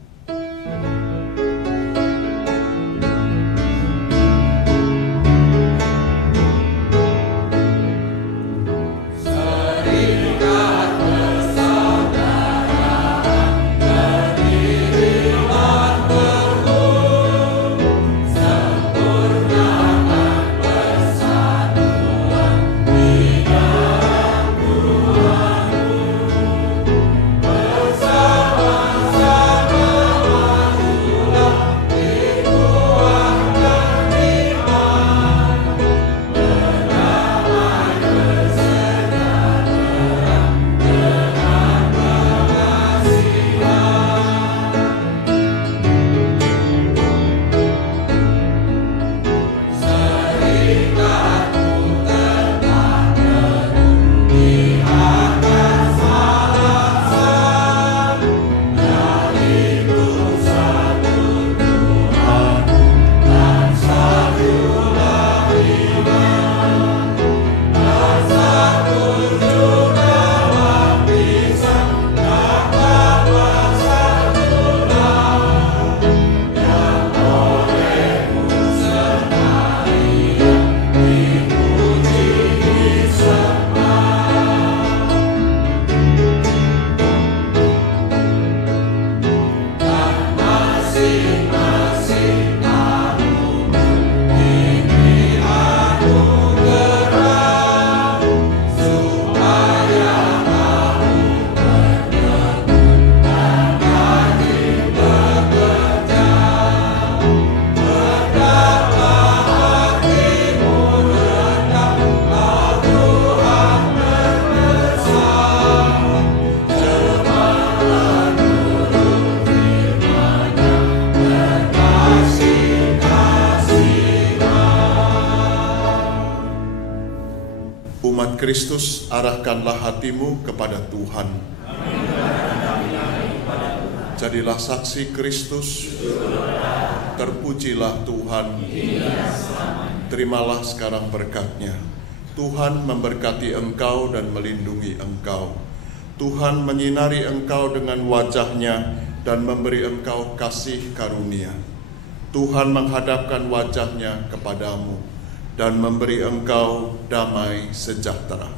Kristus, arahkanlah hatimu kepada Tuhan. Jadilah saksi Kristus, terpujilah Tuhan. Terimalah sekarang berkat-Nya. Tuhan memberkati engkau dan melindungi engkau. Tuhan menyinari engkau dengan wajah-Nya dan memberi engkau kasih karunia. Tuhan menghadapkan wajah-Nya kepadamu dan memberi engkau damai sejahtera.